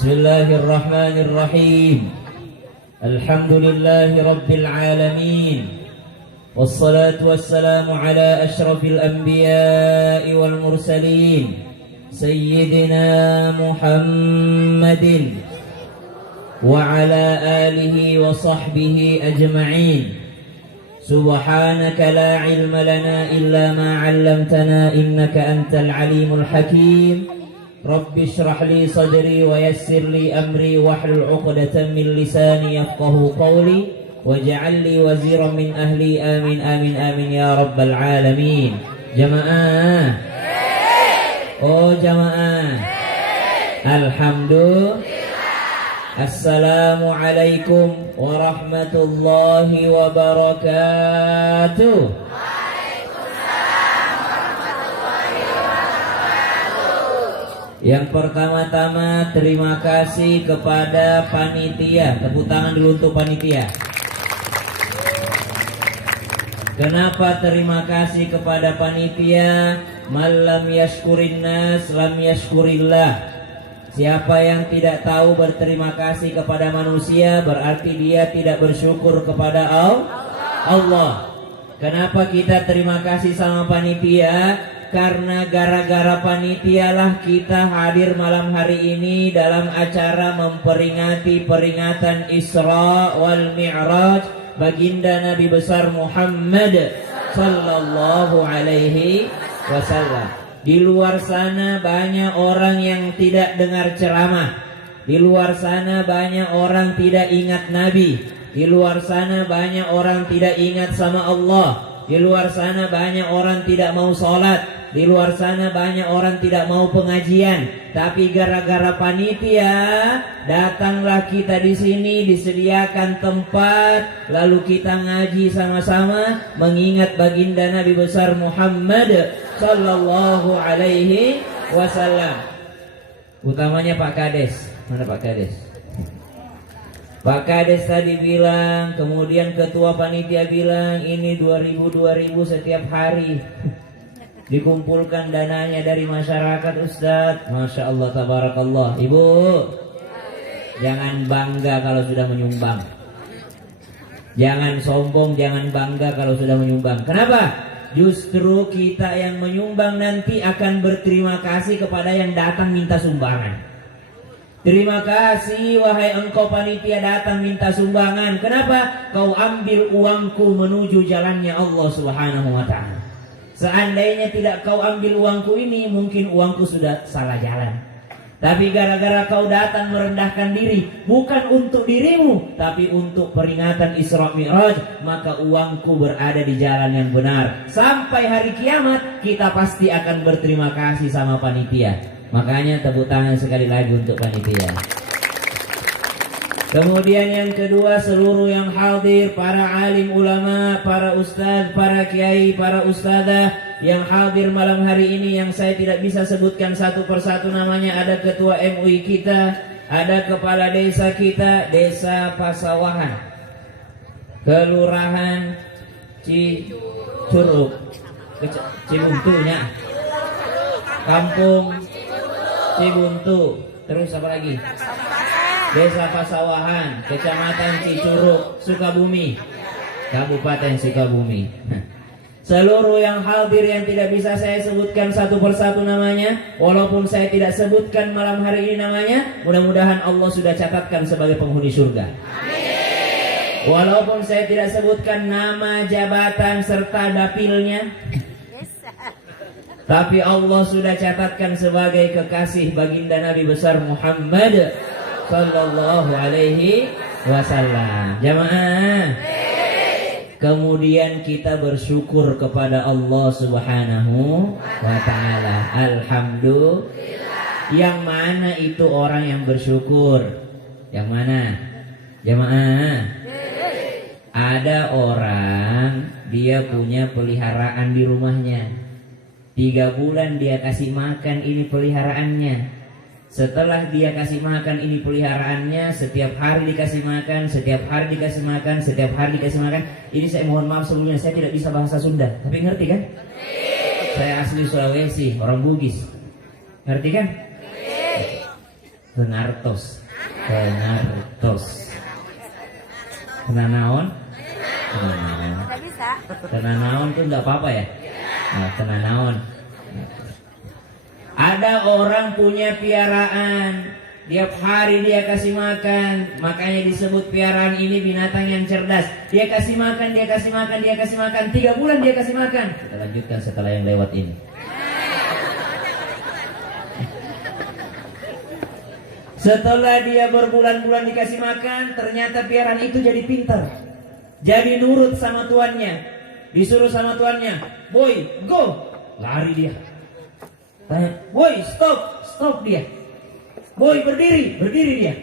Bismillahirrahmanirrahim. Alhamdulillahi rabbil alamin. Wassalatu wassalamu ala asyrafil anbiya'i wal mursalin Sayyidina Muhammadin wa ala alihi wa sahbihi ajma'in. Subhanaka la ilma lana illa ma 'allamtana innaka antal alimul hakim. Rabbi shrah li sadri wa yassir li amri wahlul 'uqdatam min lisani yafqahu qawli waj'al li waziran min ahli amin amin amin ya rabbal alamin. Jamaah. Oh jamaah. Alhamdulillah. Assalamualaikum warahmatullahi wabarakatuh. Yang pertama-tama terima kasih kepada panitia. Tepuk tangan dulu untuk panitia. Kenapa terima kasih kepada panitia? Malam yashkurin nas lam yashkurillah. Siapa yang tidak tahu berterima kasih kepada manusia, berarti dia tidak bersyukur kepada Allah. Kenapa kita terima kasih sama panitia? Karena gara-gara panitia lah kita hadir malam hari ini dalam acara memperingati peringatan Isra wal Mi'raj baginda Nabi besar Muhammad sallallahu alaihi wasallam. Di luar sana banyak orang yang tidak dengar ceramah. Di luar sana banyak orang tidak ingat Nabi. Di luar sana banyak orang tidak ingat sama Allah. Di luar sana banyak orang tidak mau sholat. Di luar sana banyak orang tidak mau pengajian. Tapi gara-gara panitia datanglah kita di sini, disediakan tempat, lalu kita ngaji sama-sama mengingat baginda Nabi besar Muhammad sallallahu alaihi wasallam. Utamanya Pak Kades. Mana Pak Kades? Pak Kades tadi bilang, kemudian ketua panitia bilang ini 2000 setiap hari. Dikumpulkan dananya dari masyarakat Ustadz. Masya Allah tabarakallah. Ibu, jangan bangga kalau sudah menyumbang. Jangan sombong, jangan bangga kalau sudah menyumbang. Kenapa? Justru kita yang menyumbang nanti akan berterima kasih kepada yang datang minta sumbangan. Terima kasih wahai engkau panitia datang minta sumbangan. Kenapa? Kau ambil uangku menuju jalannya Allah Subhanahu wa ta'ala. Seandainya tidak kau ambil uangku ini, mungkin uangku sudah salah jalan. Tapi gara-gara kau datang merendahkan diri, bukan untuk dirimu, tapi untuk peringatan Isra Mi'raj, maka uangku berada di jalan yang benar. Sampai hari kiamat, kita pasti akan berterima kasih sama panitia. Makanya tepuk tangan sekali lagi untuk panitia. Kemudian yang kedua, seluruh yang hadir, para alim ulama, para ustadz, para kiai, para ustadzah yang hadir malam hari ini, yang saya tidak bisa sebutkan satu persatu namanya. Ada ketua MUI kita, ada kepala desa kita, Desa Pasawahan, Kelurahan Cicurug, Cibuntunya, Kampung Cibuntu, terus apa lagi? Desa Pasawahan, Kecamatan Cicurug, Sukabumi, Kabupaten Sukabumi. Seluruh yang hadir yang tidak bisa saya sebutkan satu persatu namanya, walaupun saya tidak sebutkan malam hari ini namanya, mudah-mudahan Allah sudah catatkan sebagai penghuni surga. Amin. Walaupun saya tidak sebutkan nama, jabatan, serta dapilnya, tapi Allah sudah catatkan sebagai kekasih baginda Nabi besar Muhammad sallallahu alaihi wasallam. Jamaah. Kemudian kita bersyukur kepada Allah Subhanahu wa ta'ala. Alhamdulillah. Yang mana itu orang yang bersyukur? Yang mana? Jamaah. Ada orang dia punya peliharaan di rumahnya. 3 bulan dia kasih makan ini peliharaannya. Setelah dia kasih makan ini peliharaannya, setiap hari dikasih makan, setiap hari dikasih makan, setiap hari dikasih makan. Ini saya mohon maaf sebelumnya, saya tidak bisa bahasa Sunda, tapi ngerti kan? Saya asli Sulawesi, orang Bugis. Ngerti kan? Kenartos. Kena naon? Kena naon tuh nggak apa-apa ya? Nah, kena naon. Ada orang punya piaraan, tiap hari dia kasih makan, makanya disebut piaraan ini binatang yang cerdas. Dia kasih makan, dia kasih makan, dia kasih makan, 3 bulan dia kasih makan. Kita lanjutkan setelah yang lewat ini. Setelah dia berbulan-bulan dikasih makan, ternyata piaraan itu jadi pintar, jadi nurut sama tuannya. Disuruh sama tuannya, boy, go, lari dia. Tanya, boy, stop dia. Boy, berdiri dia.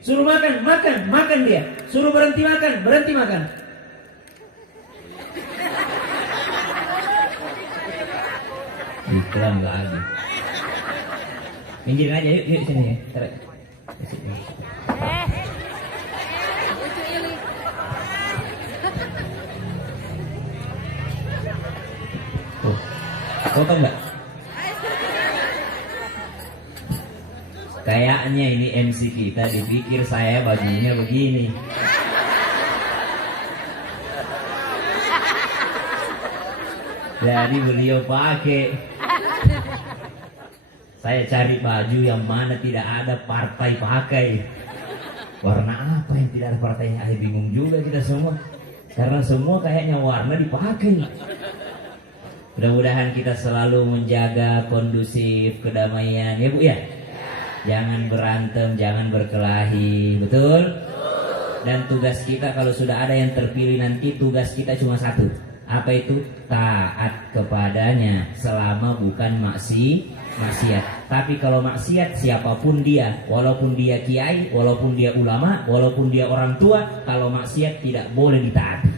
Suruh makan dia. Suruh berhenti makan. Iklan lagi. Minggirin aja, yuk sini ya. Kau tahu nggak? Kayaknya ini MC kita dipikir saya bajunya begini. Jadi beliau pakai. Saya cari baju yang mana tidak ada partai pakai. Warna apa yang tidak ada partai? Bingung juga kita semua. Karena semua kayaknya warna dipakai. Mudah-mudahan kita selalu menjaga kondusif kedamaian, ya Bu ya. Jangan berantem, jangan berkelahi, betul? Dan tugas kita kalau sudah ada yang terpilih nanti, tugas kita cuma satu. Apa itu? Taat kepadanya selama bukan maksiat. Tapi kalau maksiat siapapun dia, walaupun dia kiai, walaupun dia ulama, walaupun dia orang tua, kalau maksiat tidak boleh ditaati.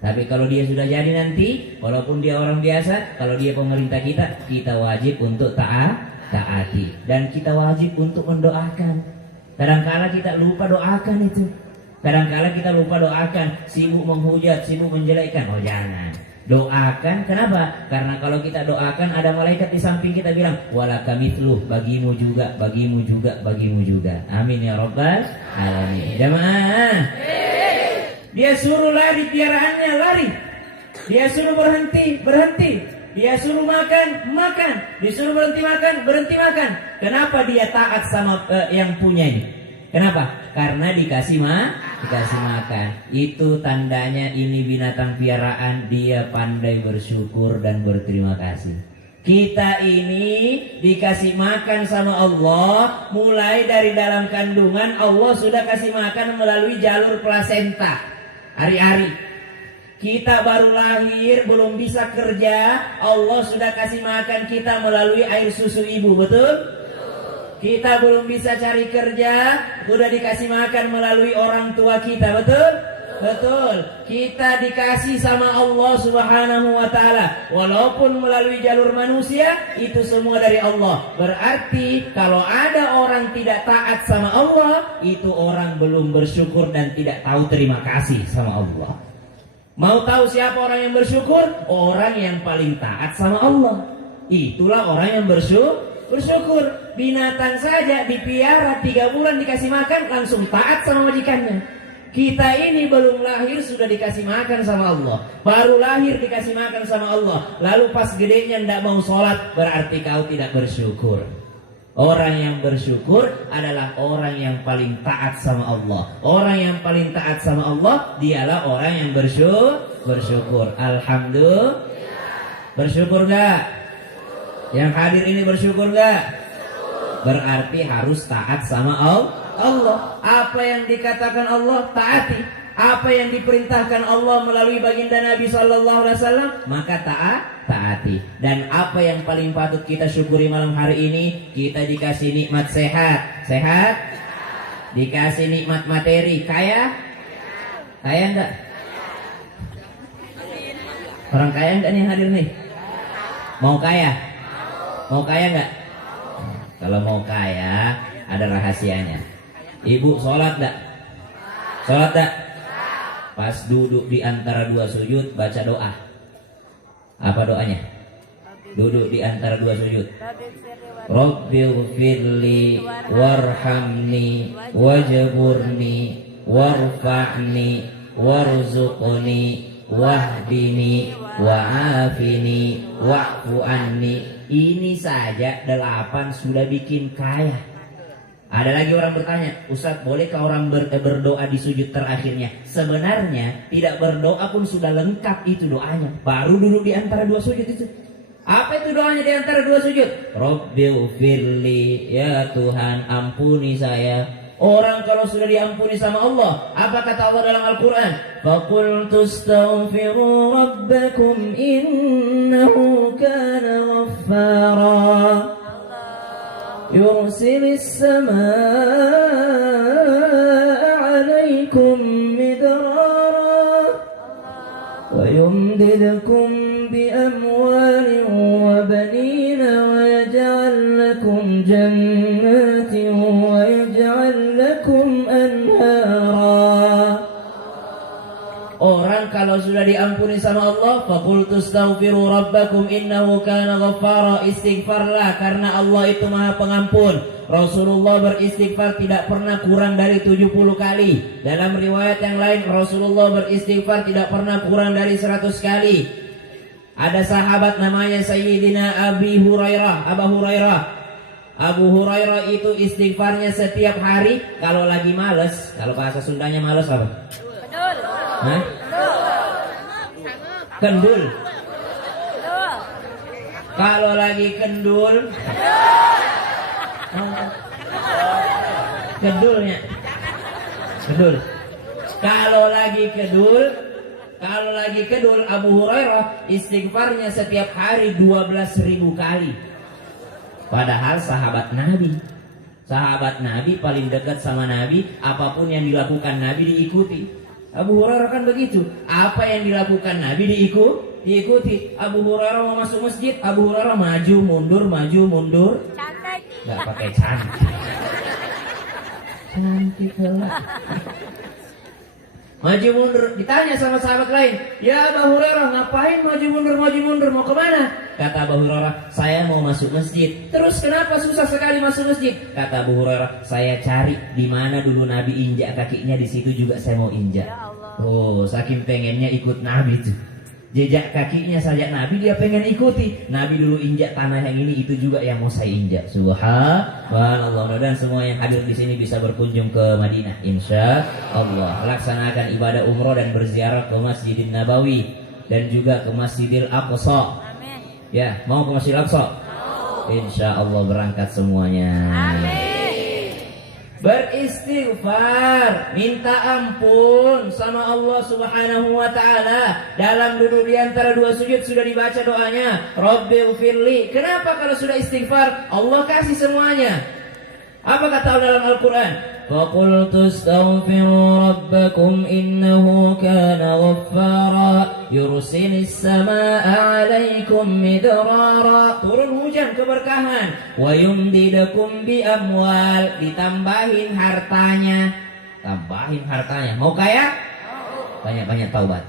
Tapi kalau dia sudah jadi nanti, walaupun dia orang biasa, kalau dia pemerintah kita wajib untuk taati. Dan kita wajib untuk mendoakan. Kadang-kala kita lupa doakan itu. Kadang-kala kita lupa doakan, sibuk menghujat, sibuk menjelekkan. Oh jangan. Doakan, kenapa? Karena kalau kita doakan ada malaikat di samping kita bilang, walaka mithluh, bagimu juga. Amin ya rabbal alamin. Jamaah. Dia suruh lari piaraannya, lari. Dia suruh berhenti. Dia suruh makan. Disuruh berhenti makan. Kenapa dia taat sama yang punya ini? Kenapa? Karena dikasih makan. Itu tandanya ini binatang piaraan, dia pandai bersyukur dan berterima kasih. Kita ini dikasih makan sama Allah, mulai dari dalam kandungan Allah sudah kasih makan melalui jalur plasenta. Hari-hari kita baru lahir, belum bisa kerja, Allah sudah kasih makan kita melalui air susu ibu, betul? Kita belum bisa cari kerja, sudah dikasih makan melalui orang tua kita, betul? Betul. Kita dikasih sama Allah Subhanahu wa taala. Walaupun melalui jalur manusia, itu semua dari Allah. Berarti kalau ada orang tidak taat sama Allah, itu orang belum bersyukur dan tidak tahu terima kasih sama Allah. Mau tahu siapa orang yang bersyukur? Orang yang paling taat sama Allah. Itulah orang yang bersyukur. Binatang saja dipiara 3 bulan dikasih makan langsung taat sama majikannya. Kita ini belum lahir sudah dikasih makan sama Allah. Baru lahir dikasih makan sama Allah. Lalu pas gedenya tidak mau sholat, berarti kau tidak bersyukur. Orang yang bersyukur adalah orang yang paling taat sama Allah. Orang yang paling taat sama Allah, dialah orang yang bersyukur. Alhamdulillah. Bersyukur gak? Yang hadir ini bersyukur gak? Berarti harus taat sama Allah. Apa yang dikatakan Allah taati. Apa yang diperintahkan Allah melalui baginda Nabi SAW, maka taati. Dan apa yang paling patut kita syukuri malam hari ini, kita dikasih nikmat sehat. Dikasih nikmat materi. Kaya enggak? Orang kaya enggak nih yang hadir nih? Mau kaya enggak? Kalau mau kaya, ada rahasianya. Ibu sholat enggak? Pas duduk di antara 2 sujud, baca doa. Apa doanya? Duduk di antara dua sujud. Rabbighfirli warhamni wajburni warfa'ni warzuqni wahdini wa'afini wa'fu anni. Ini saja 8 sudah bikin kaya. Ada lagi orang bertanya, Ustaz, bolehkah orang berdoa di sujud terakhirnya? Sebenarnya tidak berdoa pun sudah lengkap itu doanya. Baru duduk di antara dua sujud itu. Apa itu doanya di antara dua sujud? Rabbighfirli, ya Tuhan ampuni saya. Orang kalau sudah diampuni sama Allah, apa kata Allah dalam Al-Quran? Faqultu astaghfiru rabbakum innahu kana ghaffara yursilis samaa'a 'alaikum midrara wa yumdidkum bi amwalin wa banina wa yaj'al lakum jannatin wa yaj'al lakum anhara. Orang kalau sudah diampuni sama Allah, faqultu astaghfiru rabbakum innahu kana ghaffara, istighfarlah karena Allah itu Maha Pengampun. Rasulullah beristighfar tidak pernah kurang dari 70 kali. Dalam riwayat yang lain Rasulullah beristighfar tidak pernah kurang dari 100 kali. Ada sahabat namanya Sayyidina Abu Hurairah. Abu Hurairah itu istighfarnya setiap hari kalau lagi males. Kalau bahasa Sundanya males apa? Hah? Kendul. Kalau lagi kendul, kedulnya. Kedul. Kalau lagi kedul, Abu Hurairah istighfarnya setiap hari 12.000 kali. Padahal sahabat Nabi paling dekat sama Nabi, apapun yang dilakukan Nabi diikuti. Abu Hurairah kan begitu. Apa yang dilakukan Nabi diikuti. Abu Hurairah mau masuk masjid, Abu Hurairah maju mundur. Gak pakai cantik. Cantik lah. Maju mundur. Ditanya sama sahabat lain, ya Abu Hurairah ngapain maju mundur, mau kemana? Kata Abu Hurairah, saya mau masuk masjid. Terus kenapa susah sekali masuk masjid? Kata Abu Hurairah, saya cari di mana dulu Nabi injak kakinya, di situ juga saya mau injak. Oh, saking pengennya ikut Nabi tuh. Jejak kakinya saja Nabi dia pengen ikuti. Nabi dulu injak tanah yang ini, itu juga yang mau saya injak. Subhanallah. Dan semua yang hadir di sini bisa berkunjung ke Madinah, insya Allah. Laksanakan ibadah umroh dan berziarah ke Masjidil Nabawi dan juga ke Masjidil Aqsa. Ya, mau ke Masjidil Aqsa? Insya Allah berangkat semuanya. Beristighfar, minta ampun sama Allah Subhanahu wa taala. Dalam duduk di antara dua sujud sudah dibaca doanya, Rabbighfirli. Kenapa kalau sudah istighfar Allah kasih semuanya? Apa kata Allah dalam Al-Quran? Faqultu astaghfiru rabbakum innahu kana ghaffara yursilis samaa'a 'alaikum midrara. Turun hujan keberkahan. Wa yumdidakum bi amwal, ditambahin hartanya. Mau kaya? Banyak-banyak taubat.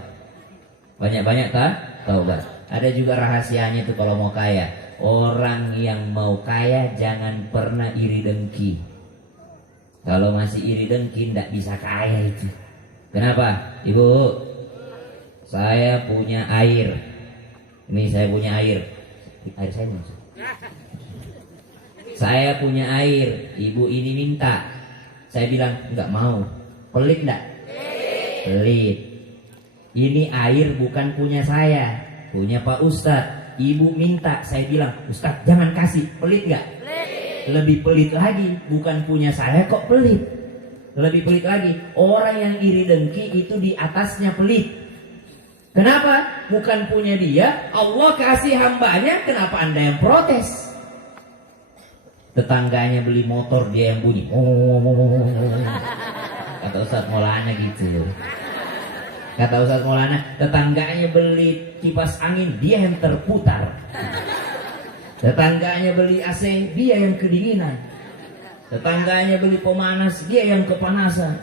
Taubat. Ada juga rahasianya tuh kalau mau kaya. Orang yang mau kaya jangan pernah iri dengki. Kalau masih iri dengki tidak bisa kaya itu. Kenapa? Ibu, saya punya air. Ini saya punya air. Air saya maksud. Saya punya air. Ibu ini minta. Saya bilang enggak mau. Pelit enggak? Pelit. Ini air bukan punya saya, punya Pak Ustadz. Ibu minta, saya bilang, Ustadz jangan kasih. Pelit enggak? Lebih pelit lagi, bukan punya saya kok pelit. Lebih pelit lagi, orang yang iri dengki itu di atasnya pelit. Kenapa? Bukan punya dia, Allah kasih hambanya, kenapa Anda yang protes? Tetangganya beli motor, dia yang bunyi. Kata Ustadz Maulana gitu. Kata Ustadz Maulana, tetangganya beli kipas angin, dia yang terputar. Tetangganya beli AC, dia yang kedinginan. Tetangganya beli pemanas, dia yang kepanasan.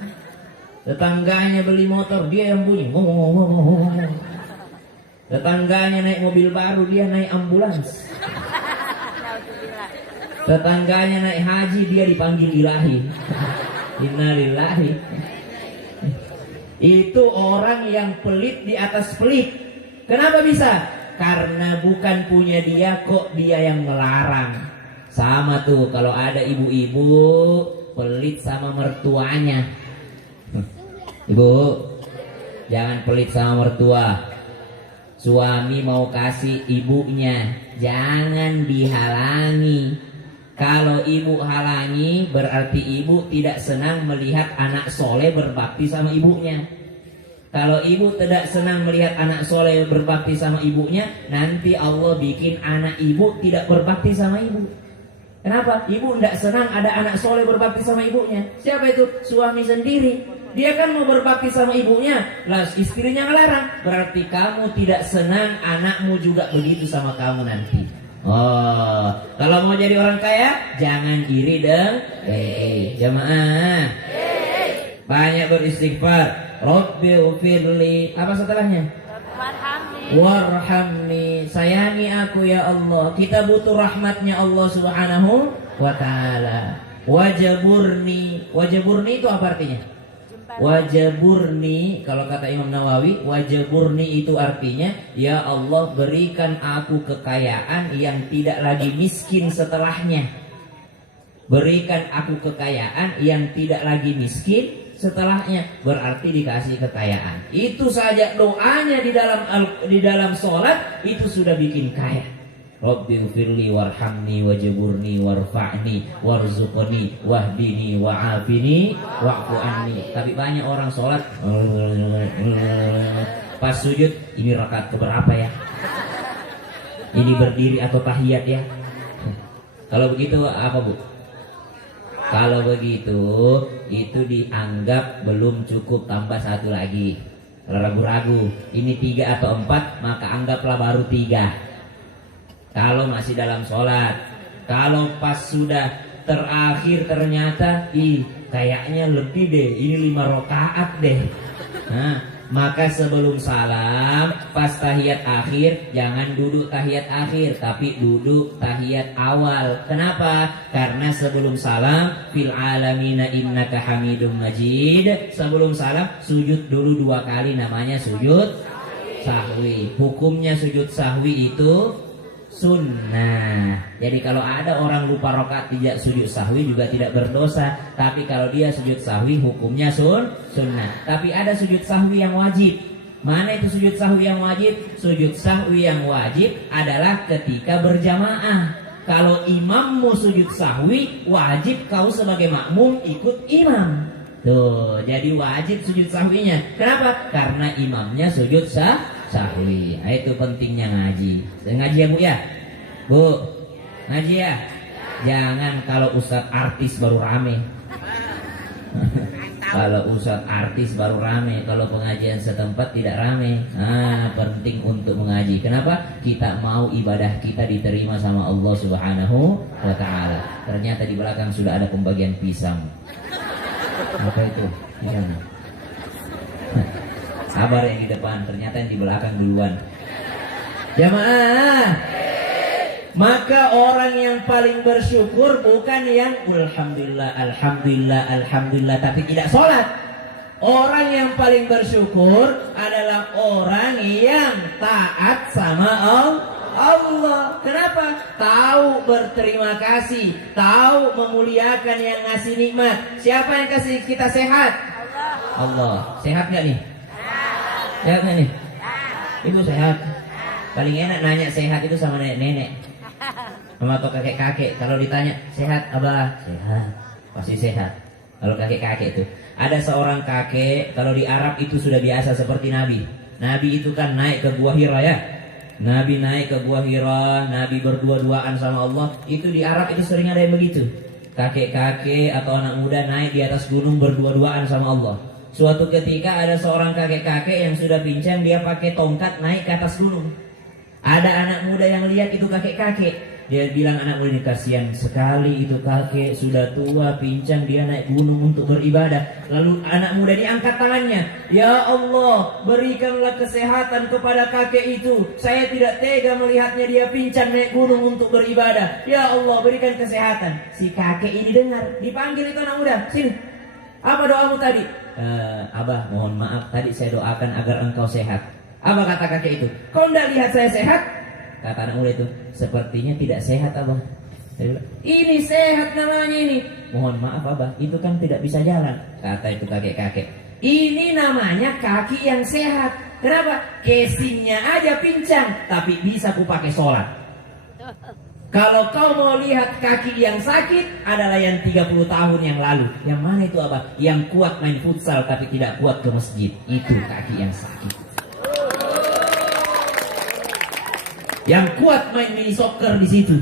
Tetangganya beli motor, dia yang bunyi. Tetangganya naik mobil baru, dia naik ambulans. Tetangganya naik haji, dia dipanggil ilahi. Innalillahi. Itu orang yang pelit di atas pelit. Kenapa bisa? Karena bukan punya dia, kok dia yang melarang. Sama tuh kalau ada ibu-ibu pelit sama mertuanya. Ibu, jangan pelit sama mertua. Suami mau kasih ibunya, jangan dihalangi. Kalau ibu halangi, berarti ibu tidak senang melihat anak soleh berbakti sama ibunya. Kalau ibu tidak senang melihat anak soleh berbakti sama ibunya, nanti Allah bikin anak ibu tidak berbakti sama ibu. Kenapa? Ibu tidak senang ada anak soleh berbakti sama ibunya. Siapa itu? Suami sendiri. Dia kan mau berbakti sama ibunya, lalu istrinya ngelarang. Berarti kamu tidak senang anakmu juga begitu sama kamu nanti. Oh, kalau mau jadi orang kaya, jangan iri dong. Jamaah, banyak beristighfar. Rabbi ufirli. Apa setelahnya? Warhamni. Sayangi aku ya Allah. Kita butuh rahmatnya Allah Subhanahu wa ta'ala. Wajaburni. Wajaburni itu apa artinya? Wajaburni, kalau kata Imam Nawawi, wajaburni itu artinya, ya Allah berikan aku kekayaan yang tidak lagi miskin setelahnya. Berikan aku kekayaan yang tidak lagi miskin setelahnya, berarti dikasih kekayaan. Itu saja doanya di dalam sholat itu sudah bikin kaya. Rabbi ufirli warhamni wajaburni warfa'ni warzuqni wahdini wa'afini wa'fu anni. Tapi banyak orang sholat pas sujud, ini rakaat keberapa ya? Ini berdiri atau tahiyat ya? Kalau begitu apa bu? Kalau begitu itu dianggap belum cukup, tambah satu lagi. Kalau ragu-ragu ini 3 atau 4, maka anggaplah baru 3. Kalau masih dalam sholat. Kalau pas sudah terakhir ternyata kayaknya lebih deh, ini 5 rakaat deh. Nah, maka sebelum salam, pas tahiyat akhir, jangan duduk tahiyat akhir, tapi duduk tahiyat awal. Kenapa? Karena sebelum salam, fil alamina innaka hamidum majid. Sebelum salam sujud dulu 2 kali, namanya sujud sahwi. Hukumnya sujud sahwi itu sunnah. Jadi kalau ada orang lupa rakaat tidak sujud sahwi juga tidak berdosa. Tapi kalau dia sujud sahwi hukumnya sunnah. Tapi ada sujud sahwi yang wajib. Mana itu sujud sahwi yang wajib? Sujud sahwi yang wajib adalah ketika berjamaah. Kalau imammu sujud sahwi, wajib kau sebagai makmum ikut imam. Tuh, jadi wajib sujud sahwinya. Kenapa? Karena imamnya sujud sahwi. Nah, itu pentingnya ngaji. Ngaji ya bu ya? Bu, ngaji ya? Jangan kalau ustadz artis baru rame. Kalau ustadz artis baru rame, kalau pengajian setempat tidak rame. Nah, penting untuk mengaji. Kenapa? Kita mau ibadah kita diterima sama Allah Subhanahu wa ta'ala. Ternyata di belakang sudah ada pembagian pisang. Apa itu? Sabar yang di depan, ternyata yang di belakang duluan. Jamaah, maka orang yang paling bersyukur bukan yang alhamdulillah, alhamdulillah, alhamdulillah tapi tidak sholat. Orang yang paling bersyukur adalah orang yang taat sama Allah. Kenapa? Tahu berterima kasih, tahu memuliakan yang ngasih nikmat. Siapa yang kasih kita sehat? Allah. Sehat nggak nih? Sehat nggak nih? Ibu sehat. Paling enak nanya sehat itu sama nenek-nenek, sama atau kakek-kakek. Kalau ditanya sehat abah, sehat, pasti sehat. Kalau kakek-kakek itu, ada seorang kakek, kalau di Arab itu sudah biasa seperti Nabi. Nabi itu kan naik ke Gua Hira ya. Nabi naik ke Gua Hira, Nabi berdua-duaan sama Allah. Itu di Arab itu sering ada yang begitu. Kakek-kakek atau anak muda naik di atas gunung berdua-duaan sama Allah. Suatu ketika ada seorang kakek-kakek yang sudah pincang, dia pakai tongkat naik ke atas gunung. Ada anak muda yang lihat itu kakek-kakek. Dia bilang anak muda ini, kasihan sekali itu kakek sudah tua pincang, dia naik gunung untuk beribadah. Lalu anak muda ini angkat tangannya, ya Allah, berikanlah kesehatan kepada kakek itu. Saya tidak tega melihatnya dia pincang naik gunung untuk beribadah. Ya Allah, berikan kesehatan. Si kakek ini dengar, dipanggil itu anak muda, sini. Apa doamu tadi? Abah, mohon maaf, tadi saya doakan agar engkau sehat. Apa kata kakek itu? Kau tidak lihat saya sehat? Kata anak muda itu, sepertinya tidak sehat Abah. Saya bilang, ini sehat namanya ini. Mohon maaf Abah, itu kan tidak bisa jalan. Kata itu kakek-kakek, ini namanya kaki yang sehat. Kenapa? Casingnya aja pincang, tapi bisa ku pakai sholat. Kalau kau mau lihat kaki yang sakit, adalah yang 30 tahun yang lalu. Yang mana itu Abah? Yang kuat main futsal tapi tidak kuat ke masjid. Itu kaki yang sakit. Yang kuat main mini soccer di situ,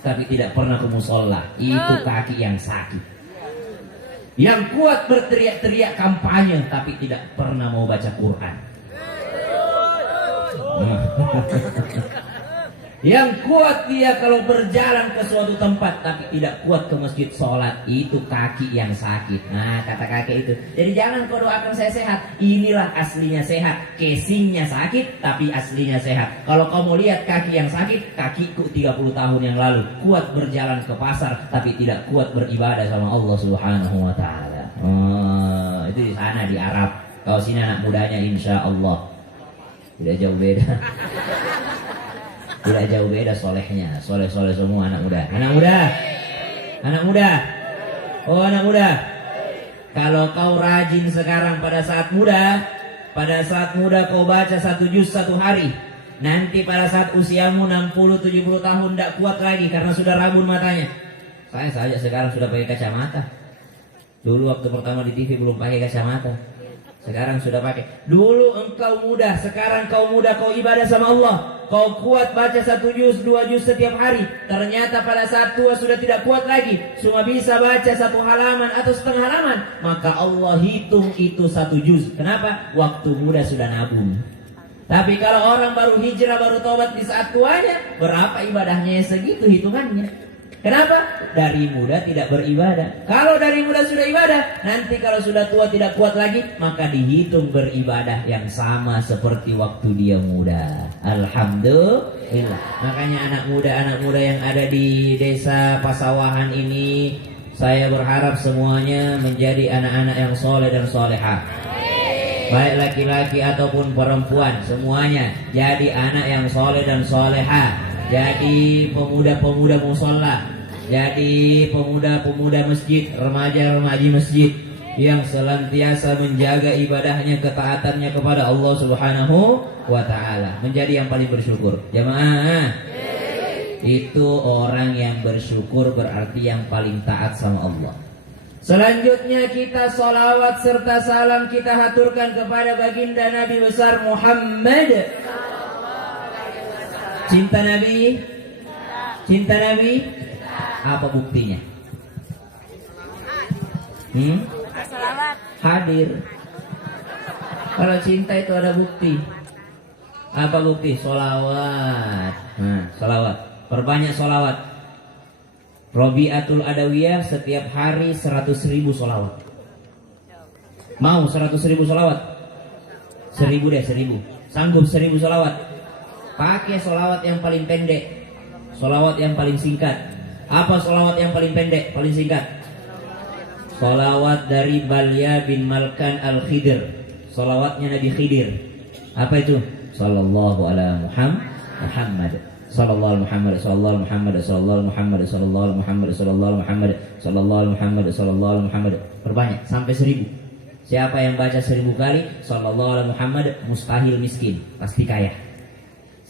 tapi tidak pernah ke musola. Itu kaki yang sakit. Yang kuat berteriak-teriak kampanye, tapi tidak pernah mau baca Quran. Yang kuat dia kalau berjalan ke suatu tempat, tapi tidak kuat ke masjid sholat. Itu kaki yang sakit. Nah, kata kakek itu, jadi jangan kau doakan saya sehat. Inilah aslinya sehat. Casingnya sakit, tapi aslinya sehat. Kalau kau mau lihat kaki yang sakit, kakiku 30 tahun yang lalu kuat berjalan ke pasar, tapi tidak kuat beribadah sama Allah Subhanahu wa Ta'ala. Itu di sana di Arab. Kalau sini anak mudanya insya Allah tidak jauh beda. Tidak jauh beda solehnya. Soleh-soleh semua anak muda. Anak muda, anak muda, oh anak muda, kalau kau rajin sekarang pada saat muda kau baca 1 juz 1 hari, nanti pada saat usiamu 60-70 tahun tidak kuat lagi karena sudah rabun matanya. Saya saja sekarang sudah pakai kacamata. Dulu waktu pertama di TV belum pakai kacamata, sekarang sudah pakai. Dulu engkau muda, sekarang kau muda, kau ibadah sama Allah, kau kuat baca 1 juz 2 juz setiap hari. Ternyata pada saat tua sudah tidak kuat lagi, cuma bisa baca 1 halaman atau setengah halaman, maka Allah hitung itu 1 juz. Kenapa? Waktu muda sudah nabung. Tapi kalau orang baru hijrah, baru tobat di saat tuanya, berapa ibadahnya? Segitu hitungannya. Kenapa? Dari muda tidak beribadah. Kalau dari muda sudah ibadah, nanti kalau sudah tua tidak kuat lagi, maka dihitung beribadah yang sama seperti waktu dia muda. Alhamdulillah. Makanya anak muda yang ada di desa Pasawahan ini, saya berharap semuanya menjadi anak-anak yang soleh dan solehah. Baik laki-laki ataupun perempuan, semuanya jadi anak yang soleh dan solehah. Jadi pemuda-pemuda musola, jadi pemuda-pemuda masjid, remaja-remaji masjid yang senantiasa menjaga ibadahnya, ketaatannya kepada Allah Subhanahu wa Ta'ala, menjadi yang paling bersyukur. Jamaah, itu orang yang bersyukur berarti yang paling taat sama Allah. Selanjutnya kita salawat serta salam kita haturkan kepada baginda Nabi besar Muhammad. Cinta Nabi? Cinta Nabi? Apa buktinya? Hadir. Kalau cinta itu ada bukti. Apa bukti? Sholawat. Nah, sholawat. Perbanyak sholawat. Robiatul Adawiyah setiap hari 100.000 sholawat. Mau 100.000 sholawat? 1.000 deh, 1.000. Sanggup 1.000 sholawat? Pakai sholawat yang paling pendek, sholawat yang paling singkat. Apa sholawat yang paling pendek, paling singkat? Sholawat dari Balya bin Malkan Al-Khidir, sholawatnya Nabi Khidir. Apa itu? Sallallahu ala Muhammad, sallallahu Muhammad, sallallahu Muhammad, sallallahu Muhammad, sallallahu Muhammad, sallallahu Muhammad, sallallahu Muhammad, sallallahu Muhammad. Perbanyak sampai 1.000. Siapa yang baca 1.000 kali sallallahu ala Muhammad, mustahil miskin, pasti kaya.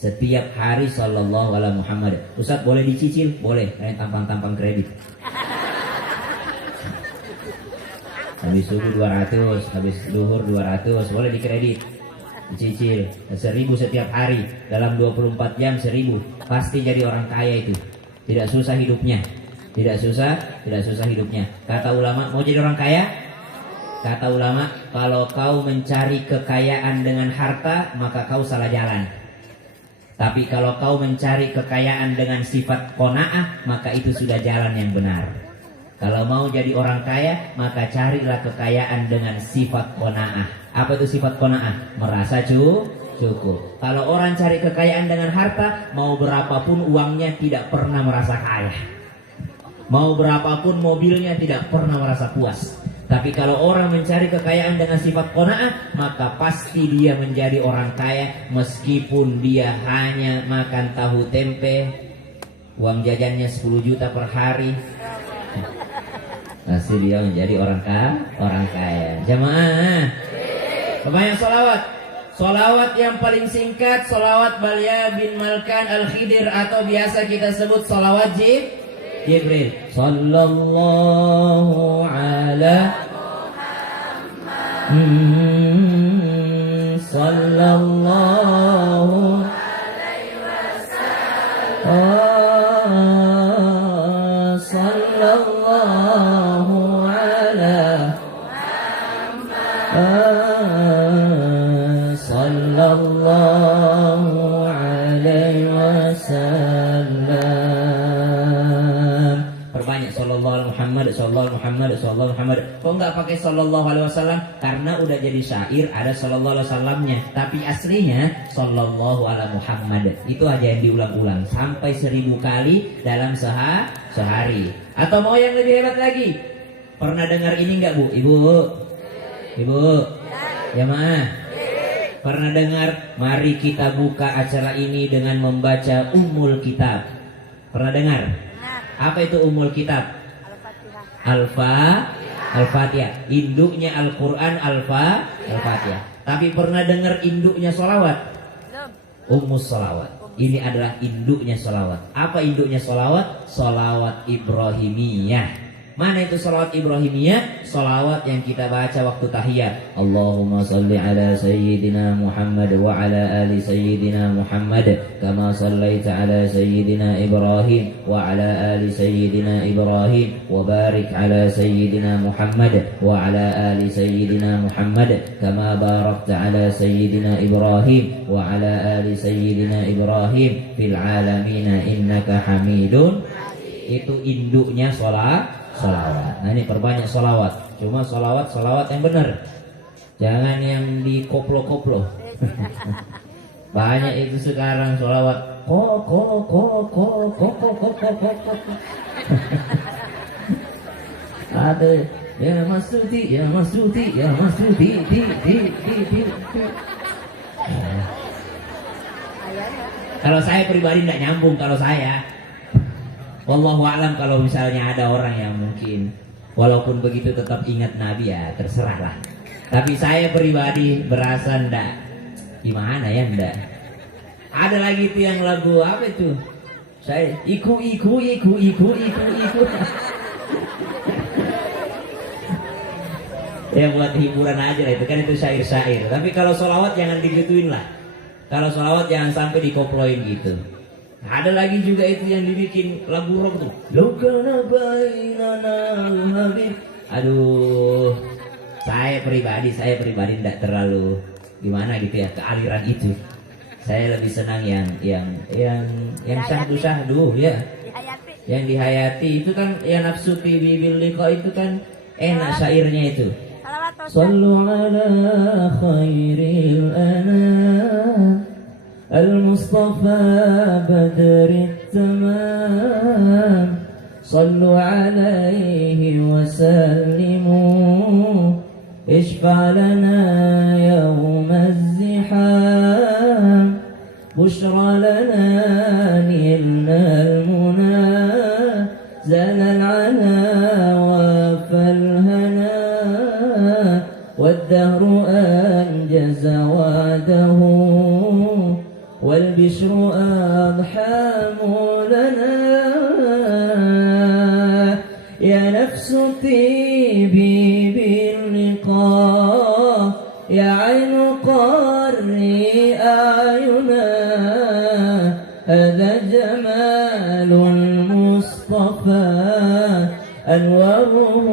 Setiap hari sallallahu ala Muhammad. Ustaz boleh dicicil? Boleh, kalian tampang-tampang kredit. Habis subuh 200, habis duhur 200, boleh dikredit, dicicil. 1.000 setiap hari, dalam 24 jam 1.000. Pasti jadi orang kaya itu. Tidak susah hidupnya. Tidak susah hidupnya. Kata ulama, mau jadi orang kaya? Kata ulama, kalau kau mencari kekayaan dengan harta, maka kau salah jalan. Tapi kalau kau mencari kekayaan dengan sifat qanaah, maka itu sudah jalan yang benar. Kalau mau jadi orang kaya, maka carilah kekayaan dengan sifat qanaah. Apa itu sifat qanaah? Merasa cukup. Kalau orang cari kekayaan dengan harta, mau berapapun uangnya tidak pernah merasa kaya. Mau berapapun mobilnya tidak pernah merasa puas. Tapi kalau orang mencari kekayaan dengan sifat qanaah, maka pasti dia menjadi orang kaya meskipun dia hanya makan tahu tempe, uang jajannya 10 juta per hari. Pasti dia menjadi orang kaya. Jamaah, banyak sholawat. Sholawat yang paling singkat, sholawat Balya bin Malkan Al-Khidir, atau biasa kita sebut sholawat Jibril. Sallallahu ala Muhammad, sallallahu alaihi wasallam, sallallahu ala Muhammad, sallallahu alaihi wasallam. Perbanyak sallallahu Muhammad, sallallahu Muhammad, sallallahu Muhammad. Kok nggak pakai sallallahu alaihi wasallam? Karena udah jadi syair ada sallallahu alaihi wasallamnya. Tapi aslinya sallallahu ala Muhammad. Itu aja yang diulang-ulang sampai 1000 kali dalam sehari. Atau mau yang lebih hebat lagi? Pernah dengar ini nggak Bu? Ibu, ya maaf. Pernah dengar? Mari kita buka acara ini dengan membaca Ummul Kitab. Pernah dengar? Apa itu Ummul Kitab? Al-Fatihah. Induknya Al-Quran Al-Fatihah. Tapi pernah dengar induknya sholawat? Ummus sholawat. Ini adalah induknya sholawat. Apa induknya sholawat? Sholawat Ibrahimiyah. Mana itu sholawat Ibrahimiyah? Sholawat yang kita baca waktu tahiyat. Allahumma salli ala Sayyidina Muhammad wa ala ali Sayyidina Muhammad kama sallaita ala Sayyidina Ibrahim wa ala ali Sayyidina Ibrahim wa barik ala Sayyidina Muhammad wa ala ali Sayyidina Muhammad kama barakta ala Sayyidina Ibrahim wa ala ali Sayyidina Ibrahim fil alamin innaka Hamidun. Itu induknya sholawat. Nah ini perbanyak sholawat. Cuma sholawat yang benar. Jangan yang di koplo-koplo. Banyak itu sekarang sholawat. Ada ya Mas Tuti. Kalau saya pribadi tidak nyambung kalau saya. Wallahu a'lam, kalau misalnya ada orang yang mungkin walaupun begitu tetap ingat Nabi, ya terserahlah. Tapi saya pribadi berasa ndak. Gimana ya ndak? Ada lagi tuh yang lagu apa itu? Saya iku. Ya buat hiburan aja lah, itu kan itu syair-syair. Tapi kalau sholawat jangan digituin lah. Kalau sholawat jangan sampai dikoploin gitu. Ada lagi juga itu yang dibikin lagu rock tuh. Lokana bainana habib. Aduh, saya pribadi tidak terlalu gimana gitu ya ke aliran itu. Saya lebih senang yang syahdu ya. Yang dihayati itu kan ya nafsu fi bil liqa itu kan enak syairnya itu. Sallu ala khairil anam المصطفى بدر التمام صلوا عليه وسلموا اشفع لنا يوم الزحام بشرى لنا نلنا المنى زال العنا وفى الهنا والدهر أنجز وعده والبشر أضحى لنا يا نفس طيبي باللقاء يا عين قري أعينا هذا جمال المصطفى أنواره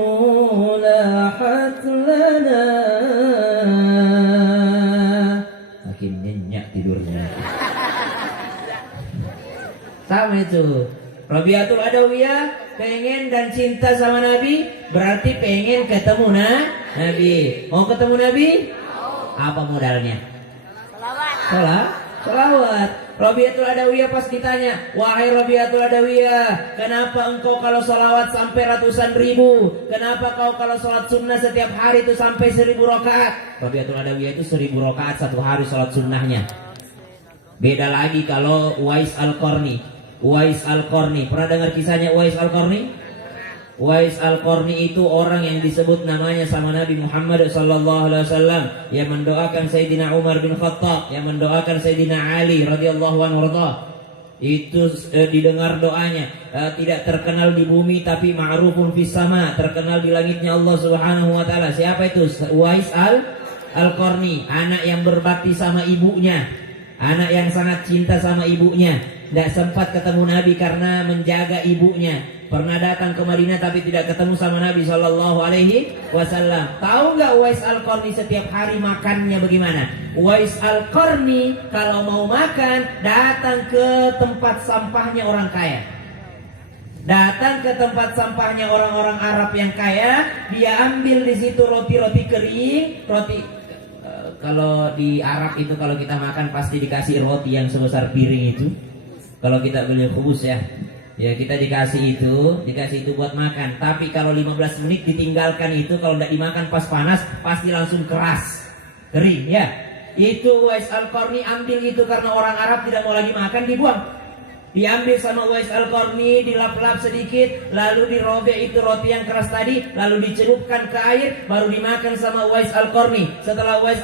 لاحت لنا. Makin nyenyak tidurnya. Sama itu. Rabiatul Adawiyah pengen dan cinta sama Nabi, berarti pengen ketemu Nabi. Mau ketemu Nabi? Apa modalnya? Salawat. Rabiatul Adawiyah pas ditanya, wahai Rabiatul Adawiyah, kenapa engkau kalau salawat sampai ratusan ribu? Kenapa kau kalau salat sunnah setiap hari itu sampai 1000 rakaat? Rabiatul Adawiyah itu 1000 rakaat satu hari salat sunnahnya. Beda lagi kalau Uwais Al-Qarni. Uwais Al-Qarni, pernah dengar kisahnya Uwais Al-Qarni? Uwais Al-Qarni itu orang yang disebut namanya sama Nabi Muhammad SAW, yang mendoakan Sayyidina Umar bin Khattab, yang mendoakan Sayyidina Ali radhiyallahu anhu. Itu didengar doanya, tidak terkenal di bumi tapi ma'rufun fis sama, terkenal di langitnya Allah Subhanahu wa taala. Siapa itu? Uwais Al-Qarni, anak yang berbakti sama ibunya, anak yang sangat cinta sama ibunya. Tidak sempat ketemu Nabi karena menjaga ibunya. Pernah datang ke Madinah tapi tidak ketemu sama Nabi Shallallahu Alaihi Wasallam. Tahu nggak Uwais Al-Qarni setiap hari makannya bagaimana? Uwais Al-Qarni kalau mau makan datang ke tempat sampahnya orang kaya. Datang ke tempat sampahnya orang-orang Arab yang kaya, dia ambil di situ roti-roti kering, kalau di Arab itu kalau kita makan pasti dikasih roti yang sebesar piring itu. Kalau kita beli khubus ya kita dikasih itu buat makan. Tapi kalau 15 menit ditinggalkan itu, kalau tidak dimakan pas panas pasti langsung keras, kering ya. Itu Uwais Al-Qarni ambil itu karena orang Arab tidak mau lagi makan, dibuang. Diambil sama Uwais Al-Qarni, dilap-lap sedikit, lalu dirobek itu roti yang keras tadi, lalu dicelupkan ke air, baru dimakan sama Uwais Al-Qarni. Setelah Uwais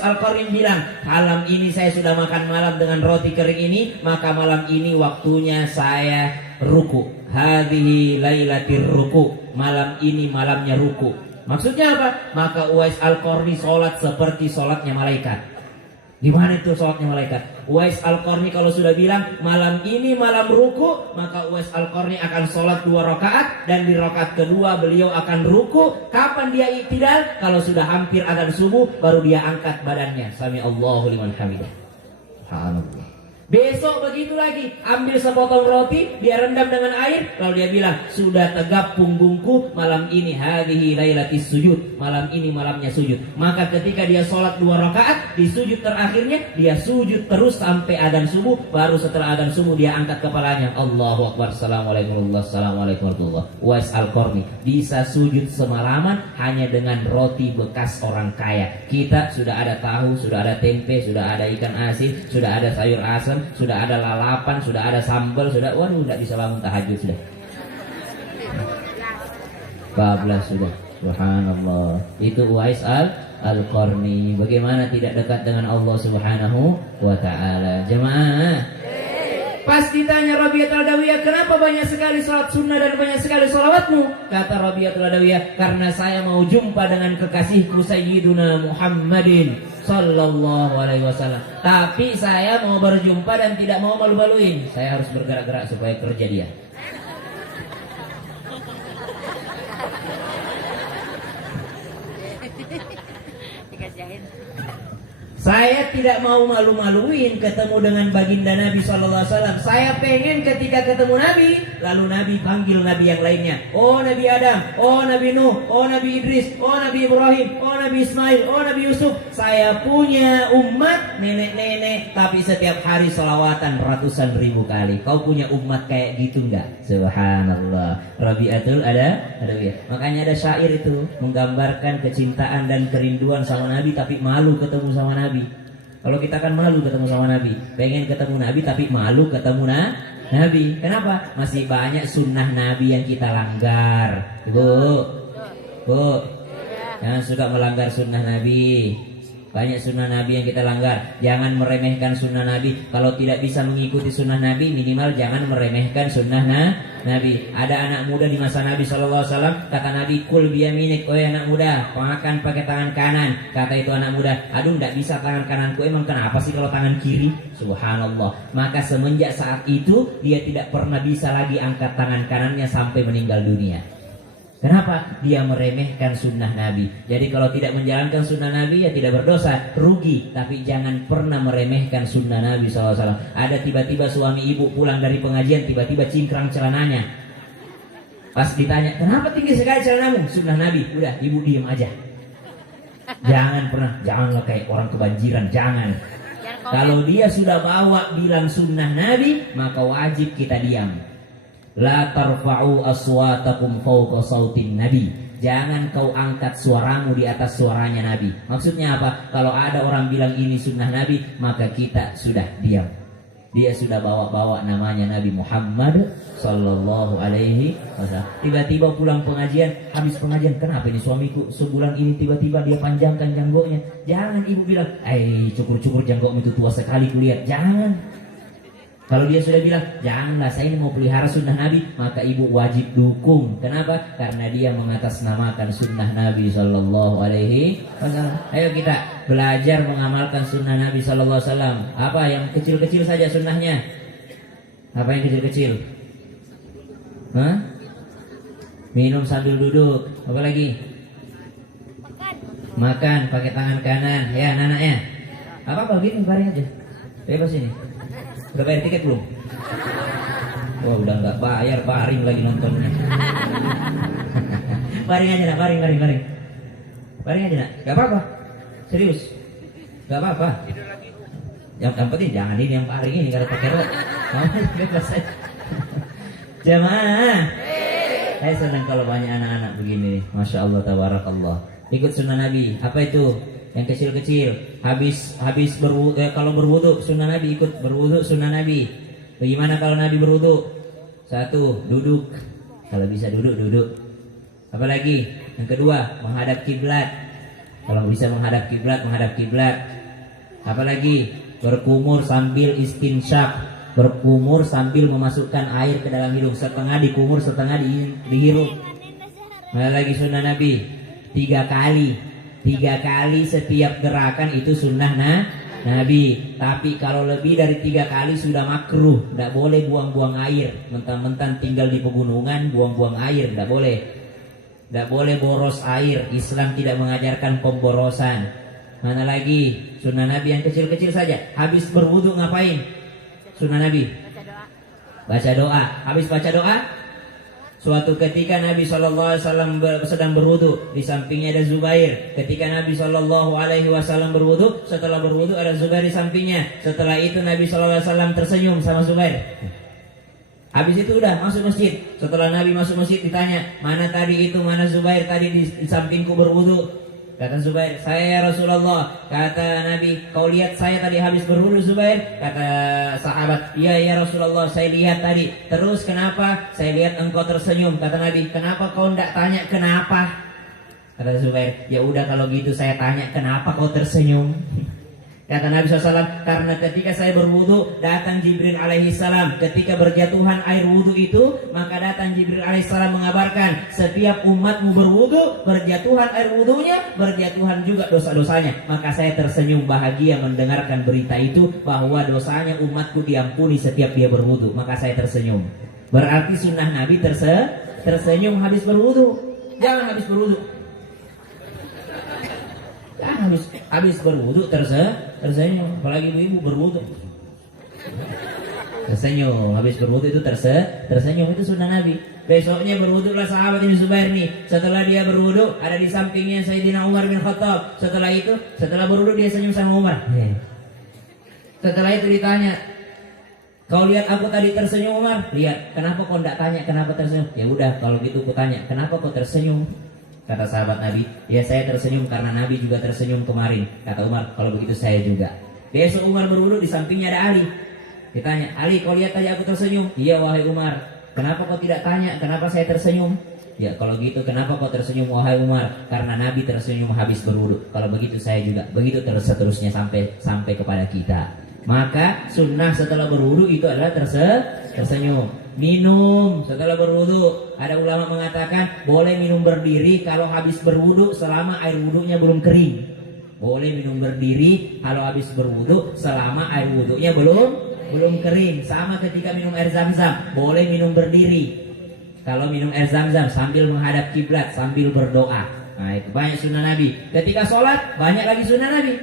Al-Qarni bilang, malam ini saya sudah makan malam dengan roti kering ini, maka malam ini waktunya saya ruku. Hadhihi lailatir ruku. Malam ini malamnya ruku. Maksudnya apa? Maka Uwais Al-Qarni sholat seperti sholatnya malaikat. Di mana itu sholatnya malaikat? Uwais Al-Qarni kalau sudah bilang malam ini malam ruku, maka Uwais Al-Qarni akan sholat 2 rakaat, dan di rakaat kedua beliau akan ruku. Kapan dia iktidal? Kalau sudah hampir adzan subuh, baru dia angkat badannya. Sami Allahu liman hamidah. Subhanallah. Besok begitu lagi, ambil sepotong roti, dia rendam dengan air, lalu dia bilang, sudah tegap punggungku, malam ini hadhihi lailatis sujud, malam ini malamnya sujud. Maka ketika dia sholat 2 rakaat, di sujud terakhirnya dia sujud terus sampai adzan subuh, baru setelah adzan subuh dia angkat kepalanya, Allahu Akbar, Assalamualaikum warahmatullahi. Uwais Al-Qarni bisa sujud semalaman hanya dengan roti bekas orang kaya. Kita sudah ada tahu, sudah ada tempe, sudah ada ikan asin, sudah ada sayur asam, sudah ada lalapan, sudah ada sambal, sudah, waduh, tidak bisa bangun tahajud sudah. 14 sudah. Subhanallah. Itu Uwais Al-Qarni. Bagaimana tidak dekat dengan Allah Subhanahu wa taala? Jemaah. Pas ditanya Rabiatul Adawiyah, kenapa banyak sekali salat sunnah dan banyak sekali salawatmu? Kata Rabiatul Adawiyah, karena saya mau jumpa dengan kekasihku Sayyiduna Muhammadin Sallallahu Alaihi Wasallam. Tapi saya mau berjumpa dan tidak mau malu-maluin. Saya harus bergerak-gerak supaya kerja dia. Saya tidak mau malu-maluin ketemu dengan baginda Nabi SAW. Saya pengen ketika ketemu Nabi, lalu Nabi panggil Nabi yang lainnya. Oh Nabi Adam, oh Nabi Nuh, oh Nabi Idris, oh Nabi Ibrahim, oh Nabi Ismail, oh Nabi Yusuf. Saya punya umat nenek-nenek, tapi setiap hari selawatan ratusan ribu kali. Kau punya umat kayak gitu enggak? Subhanallah. Rabiatul Adawiyah. Makanya ada syair itu menggambarkan kecintaan dan kerinduan sama Nabi, tapi malu ketemu sama Nabi. Kalau kita kan malu ketemu sama Nabi, pengen ketemu Nabi tapi malu ketemu Nabi. Kenapa? Masih banyak sunnah Nabi yang kita langgar. Bu, jangan suka melanggar sunnah Nabi. Banyak sunnah Nabi yang kita langgar. Jangan meremehkan sunnah Nabi. Kalau tidak bisa mengikuti sunnah Nabi, minimal jangan meremehkan sunnah Nabi. Ada anak muda di masa Nabi SAW, kata Nabi, kul biyaminik, oh anak muda, makan pakai tangan kanan. Kata itu anak muda, aduh tidak bisa tangan kananku, emang kenapa sih kalau tangan kiri? Subhanallah. Maka semenjak saat itu dia tidak pernah bisa lagi angkat tangan kanannya sampai meninggal dunia. Kenapa? Dia meremehkan sunnah Nabi. Jadi kalau tidak menjalankan sunnah Nabi ya tidak berdosa, rugi. Tapi jangan pernah meremehkan sunnah Nabi SAW. Ada tiba-tiba suami ibu pulang dari pengajian, tiba-tiba cingkrang celananya. Pas ditanya, kenapa tinggi sekali celanamu? Sunnah Nabi. Udah, ibu diem aja. Jangan pernah, janganlah kayak orang kebanjiran, jangan. Kalau dia sudah bawa bilang sunnah Nabi, maka wajib kita diam. La tarfa'u aswatakum fawqa sautin Nabi. Jangan kau angkat suaramu di atas suaranya Nabi. Maksudnya apa? Kalau ada orang bilang ini sunnah Nabi, maka kita sudah diam. Dia sudah bawa-bawa namanya Nabi Muhammad sallallahu alaihi wasallam. Tiba-tiba pulang pengajian, habis pengajian, kenapa ini suamiku sebulan ini tiba-tiba dia panjangkan janggoknya? Jangan ibu bilang, cukur-cukur janggokmu itu tua sekali kulihat. Jangan. Kalau dia sudah bilang, janganlah saya ini mau pelihara sunnah Nabi, maka ibu wajib dukung. Kenapa? Karena dia mengatasnamakan sunnah Nabi Sallallahu Alaihi Wasallam. Ayo kita belajar mengamalkan sunnah Nabi Sallallahu Alaihi Wasallam. Apa yang kecil-kecil saja sunnahnya? Apa yang kecil-kecil? Hah? Minum sambil duduk. Apa lagi? Makan pakai tangan kanan. Ya, anak-anaknya. Apa gitu, baring aja. Bebas ini. Udah bayar tiket belum? Wah udah nggak bayar, baring lagi nontonnya. Baring aja nak, baring. Baring aja nak, nggak apa-apa. Serius, nggak apa-apa. Yang penting jangan ini yang baring ini, kalau pakai rok. Bebas aja. Jamaah. Saya senang kalau banyak anak-anak begini. Masya Allah, tabarakallah. Ikut sunnah Nabi. Apa itu? Yang kecil-kecil, habis berwudu, kalau berwudu sunnah Nabi, ikut berwudu sunnah Nabi. Bagaimana kalau Nabi berwudu? 1, duduk. Kalau bisa duduk. Apalagi? Yang kedua, menghadap kiblat. Kalau bisa menghadap kiblat. Apalagi? Berkumur sambil istinsyak. Berkumur sambil memasukkan air ke dalam hidung. Setengah dikumur, setengah dihirup. Mana lagi sunnah Nabi? 3 kali. 3 kali setiap gerakan itu sunnah Nabi. Tapi kalau lebih dari 3 kali sudah makruh. Tidak boleh buang-buang air. Mentang-mentang tinggal di pegunungan buang-buang air. Tidak boleh. Tidak boleh boros air. Islam tidak mengajarkan pemborosan. Mana lagi? Sunnah Nabi yang kecil-kecil saja. Habis berwudu ngapain? Sunnah Nabi baca doa. Habis baca doa, suatu ketika Nabi SAW sedang berwudu, di sampingnya ada Zubair. Ketika Nabi SAW berwudu, setelah berwudu ada Zubair di sampingnya. Setelah itu Nabi SAW tersenyum sama Zubair. Habis itu udah masuk masjid. Setelah Nabi masuk masjid ditanya, mana tadi itu, mana Zubair tadi di sampingku berwudu? Kata Zubair, saya ya Rasulullah. Kata Nabi, kau lihat saya tadi habis berwudu Zubair? Kata sahabat, iya ya Rasulullah, saya lihat tadi. Terus kenapa? Saya lihat engkau tersenyum. Kata Nabi, kenapa kau tidak tanya kenapa? Kata Zubair, ya udah kalau gitu saya tanya kenapa kau tersenyum? Kata Nabi SAW, karena ketika saya berwudu datang Jibril alaihissalam. Ketika berjatuhan air wudu itu, maka datang Jibril alaihissalam mengabarkan, setiap umatmu berwudu, berjatuhan air wudunya, berjatuhan juga dosa-dosanya. Maka saya tersenyum bahagia mendengarkan berita itu, bahwa dosanya umatku diampuni setiap dia berwudu. Maka saya tersenyum. Berarti sunnah Nabi tersenyum habis berwudu. Jangan habis berwudu. Jangan habis berwudu tersenyum. Apalagi ibu berwudu tersenyum. Habis berwudu itu tersenyum. Itu sunnah Nabi. Besoknya berwudulah sahabat ini Zubair nih. Setelah dia berwudu, ada di sampingnya Sayyidina Umar bin Khattab. Setelah berwudu dia senyum sama Umar. Setelah itu ditanya, kau lihat aku tadi tersenyum Umar? Lihat. Kenapa kau tidak tanya kenapa tersenyum? Ya udah kalau gitu aku tanya, kenapa kau tersenyum? Kata sahabat Nabi, ya saya tersenyum karena Nabi juga tersenyum kemarin. Kata Umar, kalau begitu saya juga. Besok Umar berwudu, di sampingnya ada Ali. Ditanya, Ali kau lihat tadi aku tersenyum? Iya wahai Umar. Kenapa kau tidak tanya kenapa saya tersenyum? Ya kalau gitu kenapa kau tersenyum wahai Umar? Karena Nabi tersenyum habis berwudu. Kalau begitu saya juga. Begitu seterusnya sampai kepada kita. Maka sunnah setelah berwudu itu adalah tersenyum. Minum setelah berwudu. Ada ulama mengatakan boleh minum berdiri kalau habis berwudu selama air wudunya belum kering. Boleh minum berdiri kalau habis berwudu selama air wudunya belum kering. Sama ketika minum air zam-zam, boleh minum berdiri. Kalau minum air zam-zam sambil menghadap kiblat, sambil berdoa. Nah, itu banyak sunnah Nabi. Ketika sholat, banyak lagi sunnah Nabi.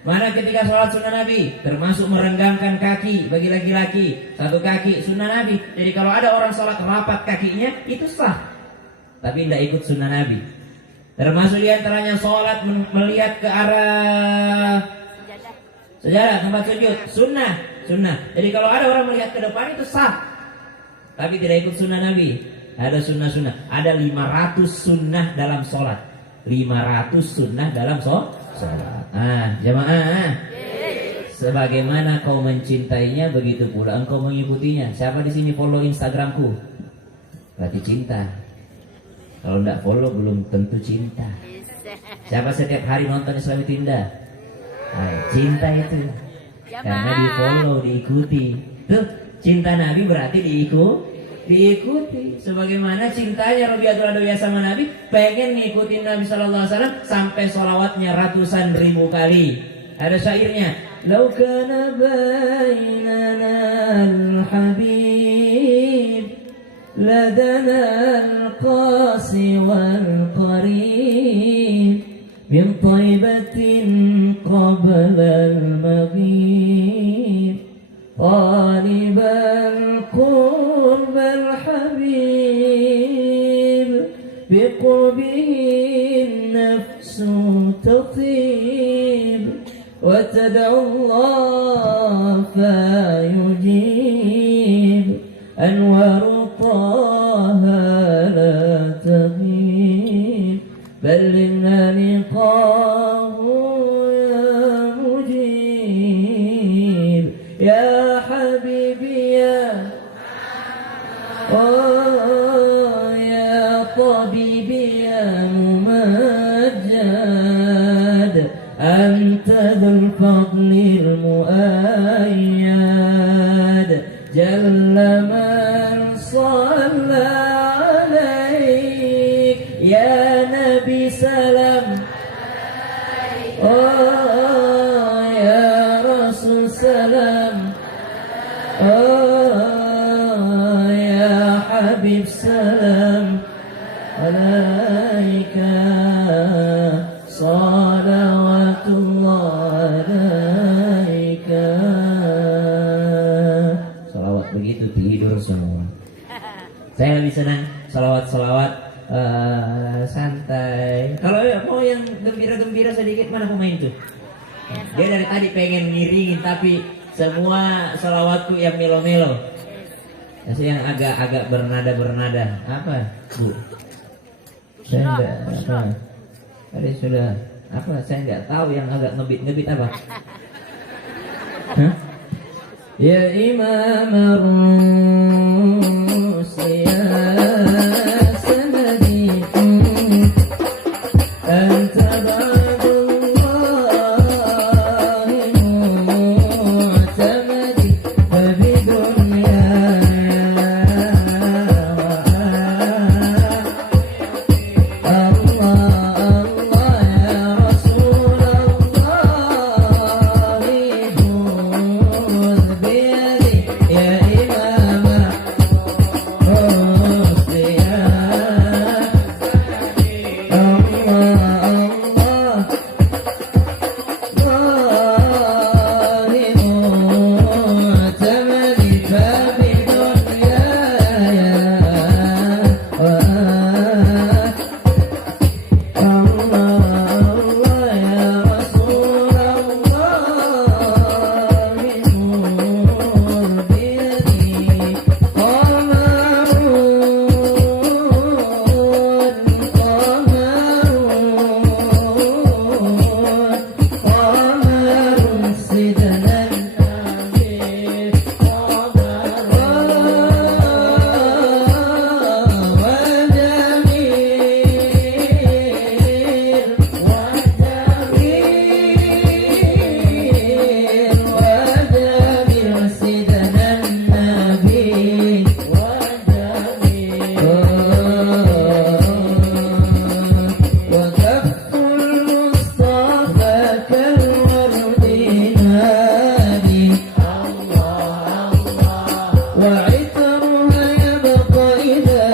Mana ketika sholat sunnah Nabi? Termasuk merenggangkan kaki bagi laki-laki. Satu kaki sunnah Nabi. Jadi kalau ada orang sholat rapat kakinya, itu sah. Tapi tidak ikut sunnah Nabi. Termasuk diantaranya sholat melihat ke arah sejadah tempat sujud. Sunnah. Jadi kalau ada orang melihat ke depan, itu sah. Tapi tidak ikut sunnah Nabi. Ada sunnah. Ada 500 sunnah dalam sholat. 500 sunnah dalam sholat. Jamaah. Sebagaimana kau mencintainya, begitu pula engkau mengikutinya. Siapa di sini follow Instagramku? Berarti cinta. Kalau tidak follow, belum tentu cinta. Siapa setiap hari nonton Islami Tinda? Cinta itu. Karena di follow, diikuti. Tuh, cinta Nabi berarti diikuti. Sebagaimana cintanya Rabi'atul Adawiyah sama Nabi, pengen ngikutin Nabi SAW sampai sholawatnya ratusan ribu kali. Ada syairnya, "Lau kana bainana al-habib ladana al-qasi wal-qarib min taibatin qabla al-maghib طالب القرب الحبيب بقربه النفس تطيب وتدعو الله فيجيب أنوار طه لا تغيب بلغنا لقاه يا مجيب يا حبيبي يا طبيبي يا ممجد أنت ذو الفضل المؤيد جل من صلى عليك يا نبي سلام يا رسول سلام يا حبيب سلام عليك صلوات الله عليك. Salawat begitu tidur semua. Saya lebih senang salawat santai. Kalau mau yang gembira-gembira sedikit, mana pemain tuh? Dia dari tadi pengen ngiringin, tapi semua salawatku yang melo-melo. Yang agak bernada. Apa, Bu? Saya enggak apa. Tadi sudah apa? Saya enggak tahu yang agak ngebit apa. Hah? Ya Imam ar-Rusi وعطرها يبقى إذا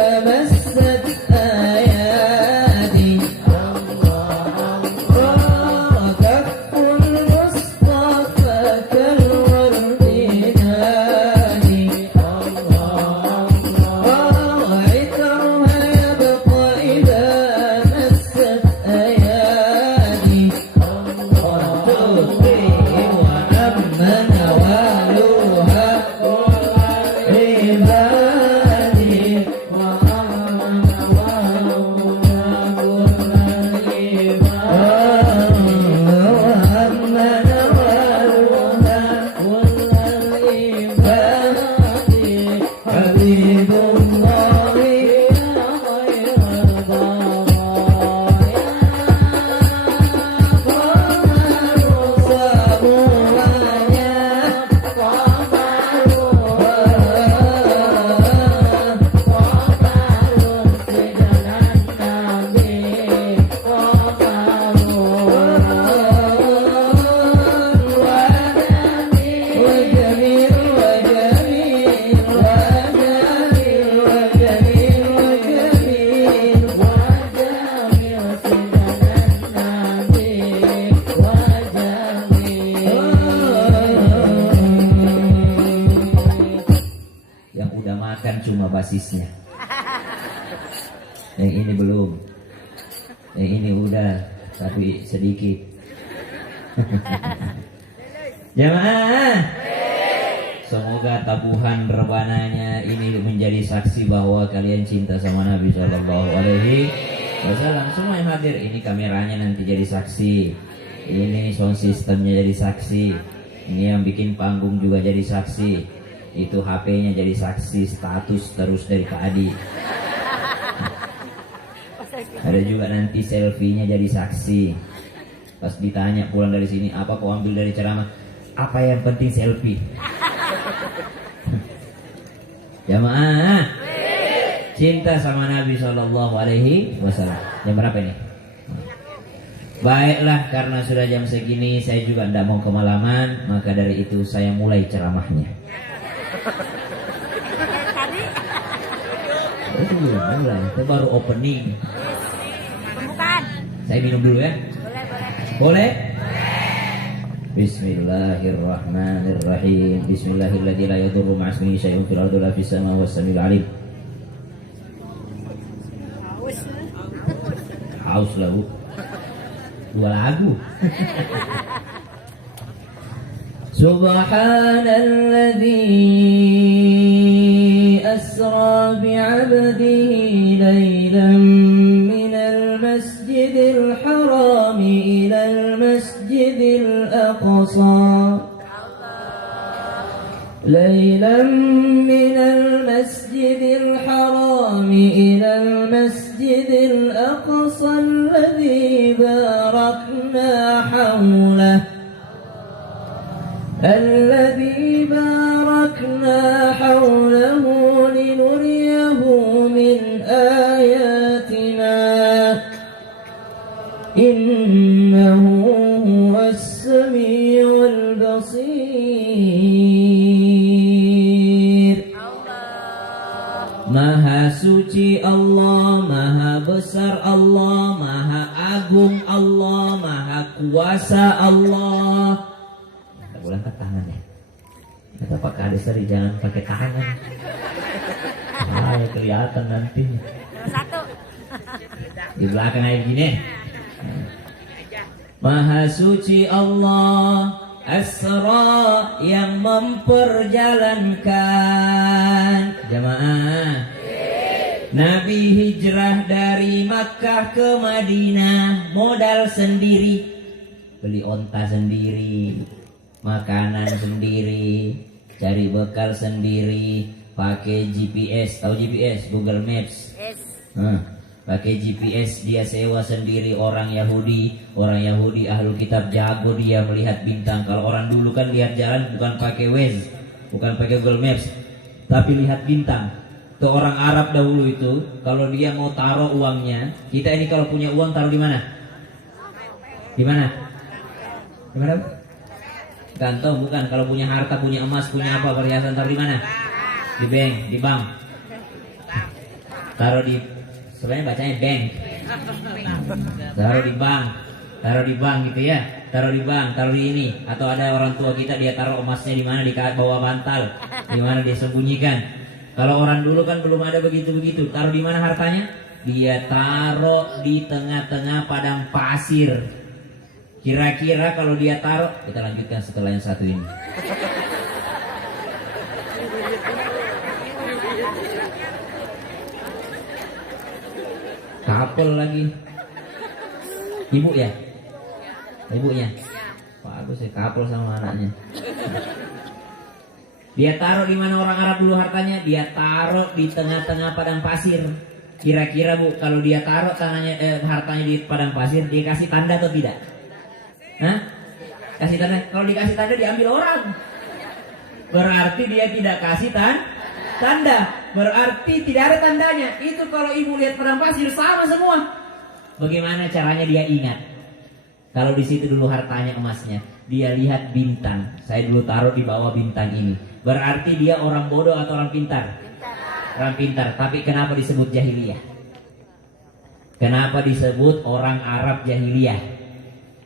makan cuma basisnya. Yang ini belum. Yang ini udah, tapi sedikit. Jamaah, semoga tabuhan rebananya ini menjadi saksi bahwa kalian cinta sama Nabi Shallallahu Alaihi Wasallam. Semua yang hadir, ini kameranya nanti jadi saksi, ini sound systemnya jadi saksi, ini yang bikin panggung juga jadi saksi, itu HP-nya jadi saksi, status terus dari Pak Adi. Ada juga nanti selfie-nya jadi saksi. Pas ditanya pulang dari sini, apa kau ambil dari ceramah? Apa yang penting selfie. Jamaah, cinta sama Nabi Shallallahu Alaihi Wasallam. Jam berapa ini? Baiklah, karena sudah jam segini, saya juga tidak mau kemalaman, maka dari itu saya mulai ceramahnya. Mulai, itu baru opening. Pembukaan. Saya minum dulu ya. Boleh. Bismillahirrahmanirrahim. Bismillahirrahmanirrahim. La yadurru ma'asmihi syai'un fil ardi wala fis samaa'i was samiul 'alim. Haus lagu. Dua lagu. Subhanalladzi asra bi'abdihi laylan minal masjidil haram ilal masjidil aqsa. ليلا من المسجد الحرام إلى المسجد الأقصى الذي باركنا حوله لنريه من آياتنا إنه هو السميع البصير. Maha suci Allah, maha besar Allah, maha agung Allah, maha kuasa Allah. Kita boleh angkat tangan ya. Kata Pak Kades tadi jangan pakai tangan. Kelihatan nanti. Satu. Di belakang aja gini. Maha suci Allah, Asra yang memperjalankan. Jamaah, Nabi hijrah dari Makkah ke Madinah modal sendiri, beli onta sendiri, makanan sendiri, cari bekal sendiri, pakai GPS, tahu GPS, Google Maps. Pakai GPS, dia sewa sendiri orang Yahudi ahlul kitab, jago dia melihat bintang. Kalau orang dulu kan lihat jalan bukan pakai Waze, bukan pakai Google Maps, tapi lihat bintang. Tuh orang Arab dahulu itu kalau dia mau taruh uangnya, kita ini kalau punya uang taruh di mana? Di mana? Di mana? Kantong bukan. Kalau punya harta, punya emas, punya apa, perhiasan, taruh di mana? Di bank, di bank. Taruh di, sebenarnya bacanya bank. Taruh di bank gitu ya. Taruh di bank, taruh di ini. Atau ada orang tua kita dia taruh emasnya di mana, di bawah bantal, di mana dia sembunyikan. Kalau orang dulu kan belum ada begitu-begitu. Taruh di mana hartanya? Dia taruh di tengah-tengah padang pasir. Kira-kira kalau dia taruh, kita lanjutkan setelah yang satu ini. Kapel lagi. Ibu ya? Ibunya? Bagus ya, kapel sama anaknya. Dia taruh di mana orang Arab dulu hartanya? Dia taruh di tengah-tengah padang pasir. Kira-kira Bu, kalau dia taruh hartanya di padang pasir, dia kasih tanda atau tidak? Hah? Kasih tanda? Kalau dikasih tanda diambil orang. Berarti dia tidak kasih tanda. Berarti tidak ada tandanya. Itu kalau ibu lihat padang pasir sama semua. Bagaimana caranya dia ingat? Kalau di situ dulu hartanya emasnya, dia lihat bintang. Saya dulu taruh di bawah bintang ini. Berarti dia orang bodoh atau orang pintar? Orang pintar. Tapi kenapa disebut jahiliyah? Kenapa disebut orang Arab jahiliyah?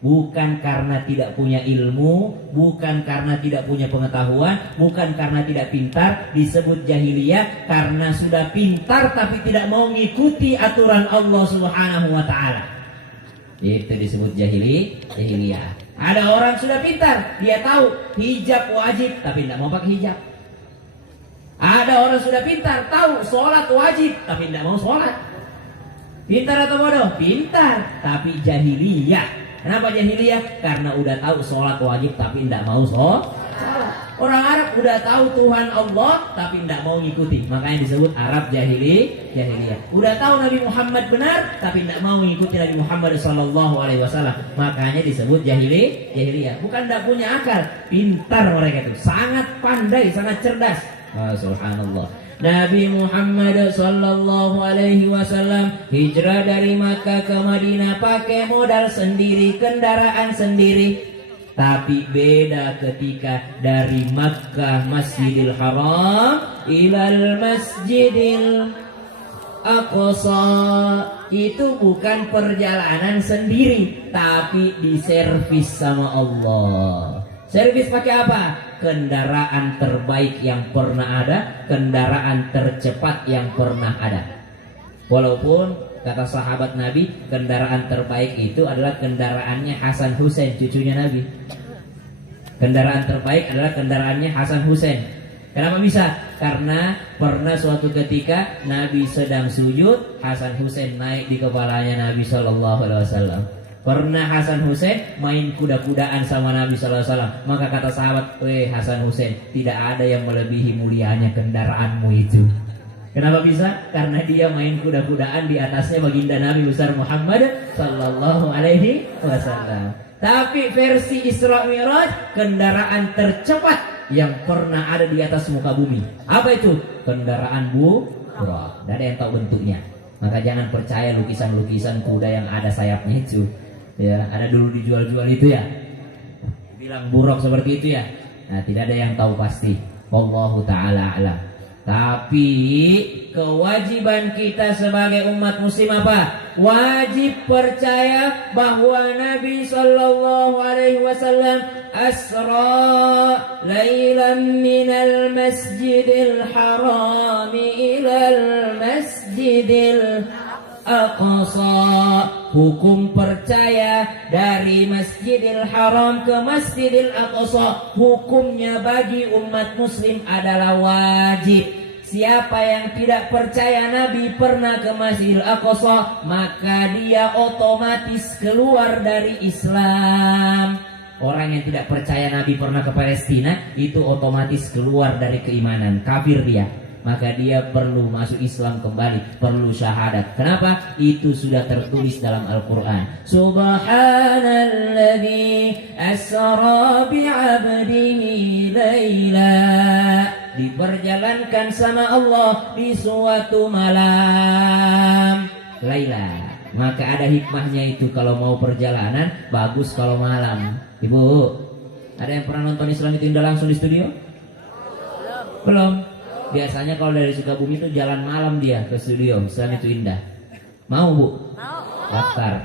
bukan karena tidak punya ilmu, bukan karena tidak punya pengetahuan, bukan karena tidak pintar. Disebut jahiliyah karena sudah pintar tapi tidak mau mengikuti aturan Allah Subhanahu wa taala. Itu disebut jahiliyah. Ada orang sudah pintar, dia tahu hijab wajib tapi tidak mau pakai hijab. Ada orang sudah pintar, tahu sholat wajib tapi tidak mau sholat. Pintar atau bodoh? Pintar, tapi jahiliyah. Kenapa jahiliyah? Karena udah tahu sholat wajib tapi tidak mau sholat. Orang Arab udah tahu Tuhan Allah tapi tidak mau ngikuti, makanya disebut Arab jahiliyah. Udah tahu Nabi Muhammad benar tapi tidak mau ngikuti Nabi Muhammad SAW, makanya disebut jahiliyah. Bukan tidak punya akal, pintar mereka itu, sangat pandai, sangat cerdas. Subhanallah. Nabi Muhammad sallallahu alaihi wasallam hijrah dari Makkah ke Madinah pakai modal sendiri, kendaraan sendiri. Tapi beda ketika dari Makkah Masjidil Haram ilal Masjidil Aqsa, itu bukan perjalanan sendiri tapi diservis sama Allah. Servis pakai apa? Kendaraan terbaik yang pernah ada, kendaraan tercepat yang pernah ada. Walaupun kata sahabat Nabi, kendaraan terbaik itu adalah kendaraannya Hasan Hussein, cucunya Nabi. Kendaraan terbaik adalah kendaraannya Hasan Hussein. Kenapa bisa? Karena pernah suatu ketika Nabi sedang sujud, Hasan Hussein naik di kepalanya Nabi SAW. Pernah Hasan Hussein main kuda-kudaan sama Nabi SAW. Maka kata sahabat, Hasan Hussein, tidak ada yang melebihi mulianya kendaraanmu itu. Kenapa bisa? Karena dia main kuda-kudaan, di atasnya baginda Nabi besar Muhammad Sallallahu Alaihi Wasallam. Tapi versi Isra Mi'raj, kendaraan tercepat yang pernah ada di atas muka bumi. Apa itu? Kendaraan Buraq. Tidak ada yang tahu bentuknya. Maka jangan percaya lukisan-lukisan kuda yang ada sayapnya itu. Ya, ada dulu dijual-jual itu ya. Bilang Buraq seperti itu ya. Nah, tidak ada yang tahu pasti. Wallahu ta'ala a'lam. Tapi kewajiban kita sebagai umat muslim apa? Wajib percaya bahwa Nabi sallallahu alaihi wasallam asra lailan minal masjidil haram ilal masjidil Aqsa. Hukum percaya dari Masjidil Haram ke Masjidil Aqsa, hukumnya bagi umat muslim adalah wajib. Siapa yang tidak percaya Nabi pernah ke Masjidil Aqsa, maka dia otomatis keluar dari Islam. Orang yang tidak percaya Nabi pernah ke Palestina, itu otomatis keluar dari keimanan, kafir dia. Maka dia perlu masuk Islam kembali, perlu syahadat. Kenapa? Itu sudah tertulis dalam Al-Quran. Subhanalladzi asra bi'abdihi layla. Diperjalankan sama Allah di suatu malam. Layla. Maka ada hikmahnya itu, kalau mau perjalanan bagus kalau malam. Ibu, ada yang pernah nonton Islam itu Indah langsung di studio? Belum. Biasanya kalau dari Sukabumi itu jalan malam dia ke studio, Islam itu Indah. Mau Bu? Mau. Daftar.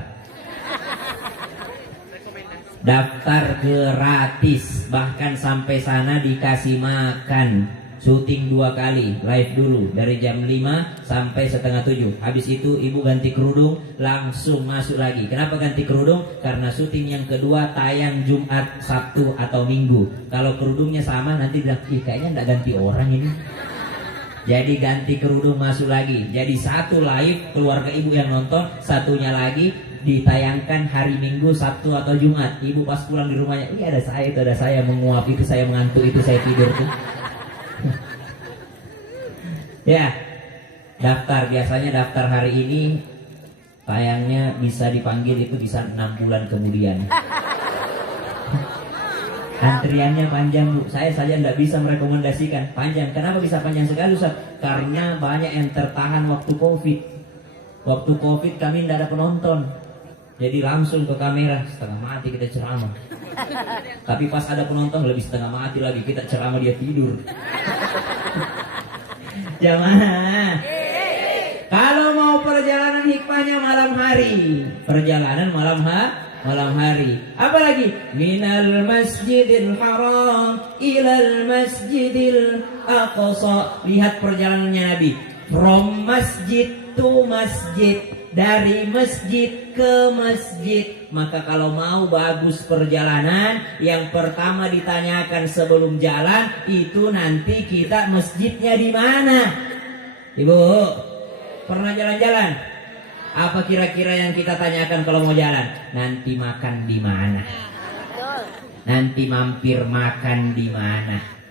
Daftar gratis. Bahkan sampai sana dikasih makan. Syuting 2 kali, live dulu dari jam 5 sampai setengah 7. Habis itu ibu ganti kerudung, langsung masuk lagi. Kenapa ganti kerudung? Karena syuting yang kedua tayang Jumat, Sabtu atau Minggu. Kalau kerudungnya sama nanti bilang, kayaknya nggak ganti orang ini. Jadi ganti kerudung masuk lagi. Jadi satu live keluarga ibu yang nonton, satunya lagi ditayangkan hari Minggu, Sabtu atau Jumat. Ibu pas pulang di rumahnya, ada saya, itu ada saya menguap, itu saya mengantuk, itu saya tidur tuh. Ya, daftar. Biasanya daftar hari ini tayangnya bisa dipanggil itu bisa 6 bulan kemudian. Antriannya panjang Bu. Saya saja tidak bisa merekomendasikan. Panjang. Kenapa bisa panjang sekali Ustaz? Karena banyak yang tertahan waktu Covid. Waktu Covid kami tidak ada penonton. Jadi langsung ke kamera, setengah mati kita ceramah. Tapi pas ada penonton lebih setengah mati lagi, kita ceramah dia tidur. Jamaah, kalau mau perjalanan hikmahnya malam hari, perjalanan malam malam hari. Apalagi minal masjidil haram ilal masjidil aqsa. Lihat perjalanannya Nabi, from masjid to masjid, dari masjid ke masjid. Maka kalau mau bagus perjalanan, yang pertama ditanyakan sebelum jalan itu nanti kita masjidnya di mana. Ibu, pernah jalan-jalan? Apa kira-kira yang kita tanyakan kalau mau jalan? Nanti makan di mana? Nanti mampir makan di mana?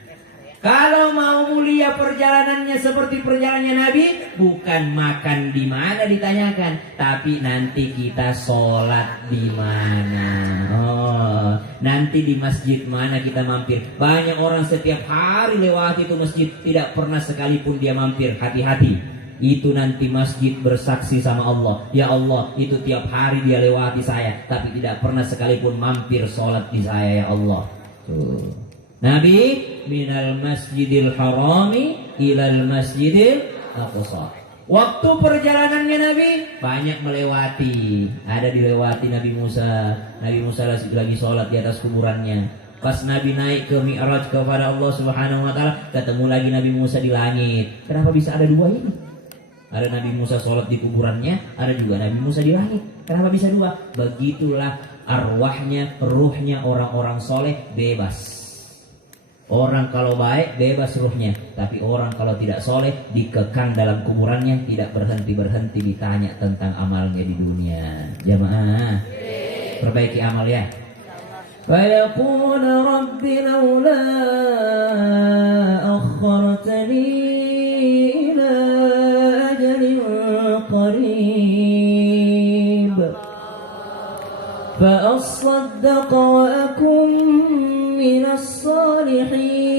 Kalau mau mulia perjalanannya seperti perjalanannya Nabi, bukan makan di mana ditanyakan, tapi nanti kita sholat di mana. Oh, nanti di masjid mana kita mampir. Banyak orang setiap hari lewati itu masjid, tidak pernah sekalipun dia mampir. Hati-hati, itu nanti masjid bersaksi sama Allah, ya Allah, itu tiap hari dia lewati saya, tapi tidak pernah sekalipun mampir sholat di saya, ya Allah. Tuh. Nabi minal masjidil harami ilal masjidil aqsa. Waktu perjalanannya Nabi banyak melewati. Ada dilewati Nabi Musa. Nabi Musa lagi sholat di atas kuburannya. Pas Nabi naik ke Mi'raj kepada Allah Subhanahu wa taala, ketemu lagi Nabi Musa di langit. Kenapa bisa ada dua ini? Ada Nabi Musa sholat di kuburannya, ada juga Nabi Musa di langit. Kenapa bisa dua? Begitulah arwahnya, ruhnya orang-orang soleh bebas. Orang kalau baik bebas ruhnya, tapi orang kalau tidak soleh dikekang dalam kuburannya, tidak berhenti-berhenti ditanya tentang amalnya di dunia. Jamaah, perbaiki amal ya. فَيَقُولَ رَبِّ لَوْلَا أَخَّرْتَنِي إِلَى أَجَلٍ قَرِيبٍ فَأَصَّدَّقَ وَأَكُنْ مِنَ الصَّالِحِينَ.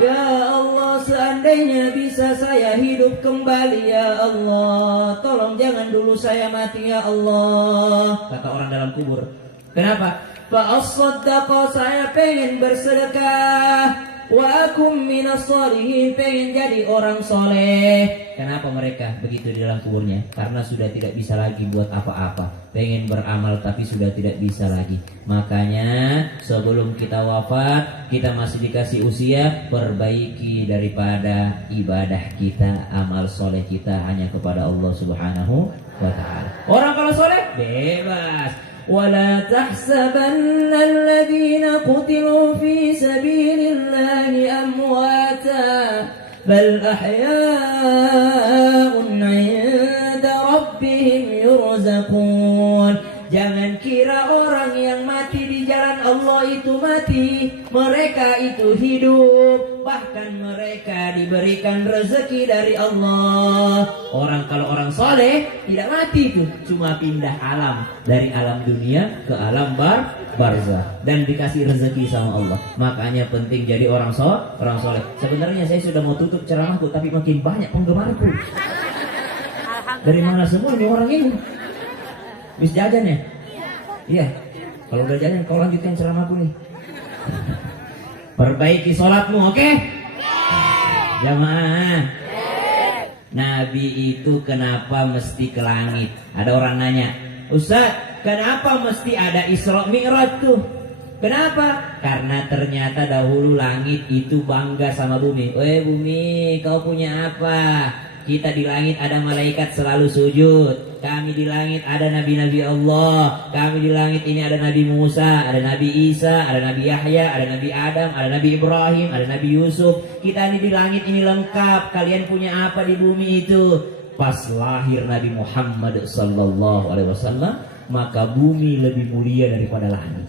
Ya Allah, seandainya bisa saya hidup kembali, ya Allah, tolong jangan dulu saya mati, ya Allah, kata orang dalam kubur. Kenapa? Fa'as-saddaqa, saya pengen bersedekah, wa akum minas sholihin, pengen jadi orang soleh. Kenapa mereka begitu di dalam kuburnya? Karena sudah tidak bisa lagi buat apa-apa. Pengen beramal tapi sudah tidak bisa lagi. Makanya sebelum kita wafat, kita masih dikasih usia, perbaiki daripada ibadah kita, amal soleh kita hanya kepada Allah Subhanahu wa ta'ala. Orang kalau soleh bebas. ولا تحسبن الذين قتلوا في سبيل الله أمواتا بل أحياء عند ربهم يرزقون. Jangan kira orang yang mati di jalan Allah itu mati, mereka itu hidup, bahkan mereka diberikan rezeki dari Allah. Kalau orang soleh tidak mati itu, cuma pindah alam, dari alam dunia ke alam barzah, dan dikasih rezeki sama Allah. Makanya penting jadi orang soleh. Sebenarnya saya sudah mau tutup ceramahku, tapi makin banyak penggemarku. Dari mana semua ini orang ini? Bis jajan ya? Iya. Kalau udah jajan, kau lanjutkan ceramahku nih. Perbaiki sholatmu, oke? Jamaah. Nabi itu kenapa mesti ke langit? Ada orang nanya, Ustaz, kenapa mesti ada Isra Mi'raj tuh? Kenapa? Karena ternyata dahulu langit itu bangga sama bumi. Bumi, kau punya apa? Kita di langit ada malaikat selalu sujud. Kami di langit ada nabi-nabi Allah. Kami di langit ini ada Nabi Musa, ada Nabi Isa, ada Nabi Yahya, ada Nabi Adam, ada Nabi Ibrahim, ada Nabi Yusuf. Kita ini di langit ini lengkap. Kalian punya apa di bumi itu? Pas lahir Nabi Muhammad sallallahu alaihi wasallam, maka bumi lebih mulia daripada langit.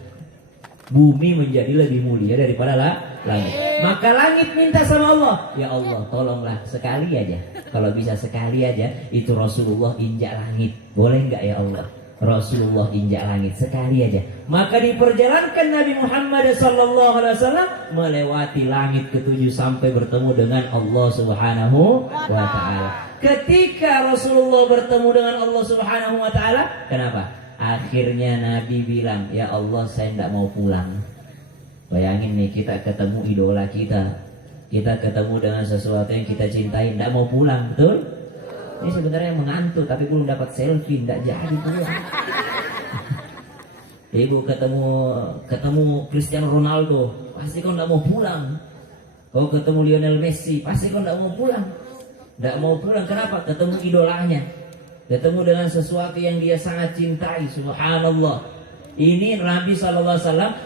Bumi menjadi lebih mulia daripada langit. Maka langit minta sama Allah, ya Allah, tolonglah sekali aja. Kalau bisa sekali aja, itu Rasulullah injak langit. Boleh enggak ya Allah? Rasulullah injak langit sekali aja. Maka diperjalankan Nabi Muhammad sallallahu alaihi wasallam melewati langit ketujuh sampai bertemu dengan Allah Subhanahu wa taala. Ketika Rasulullah bertemu dengan Allah Subhanahu wa taala, kenapa? Akhirnya Nabi bilang, ya Allah, saya tidak mau pulang. Bayangin nih, kita ketemu idola kita, kita ketemu dengan sesuatu yang kita cintai, tidak mau pulang, betul? Ini sebenarnya mengantuk tapi belum dapat selfie, tidak jadi tuh. Ibu ketemu Cristiano Ronaldo, pasti kau tidak mau pulang. Kau ketemu Lionel Messi, pasti kau tidak mau pulang. Tidak mau pulang, kenapa? Ketemu idolanya, ketemu dengan sesuatu yang dia sangat cintai. Subhanallah. Ini Nabi SAW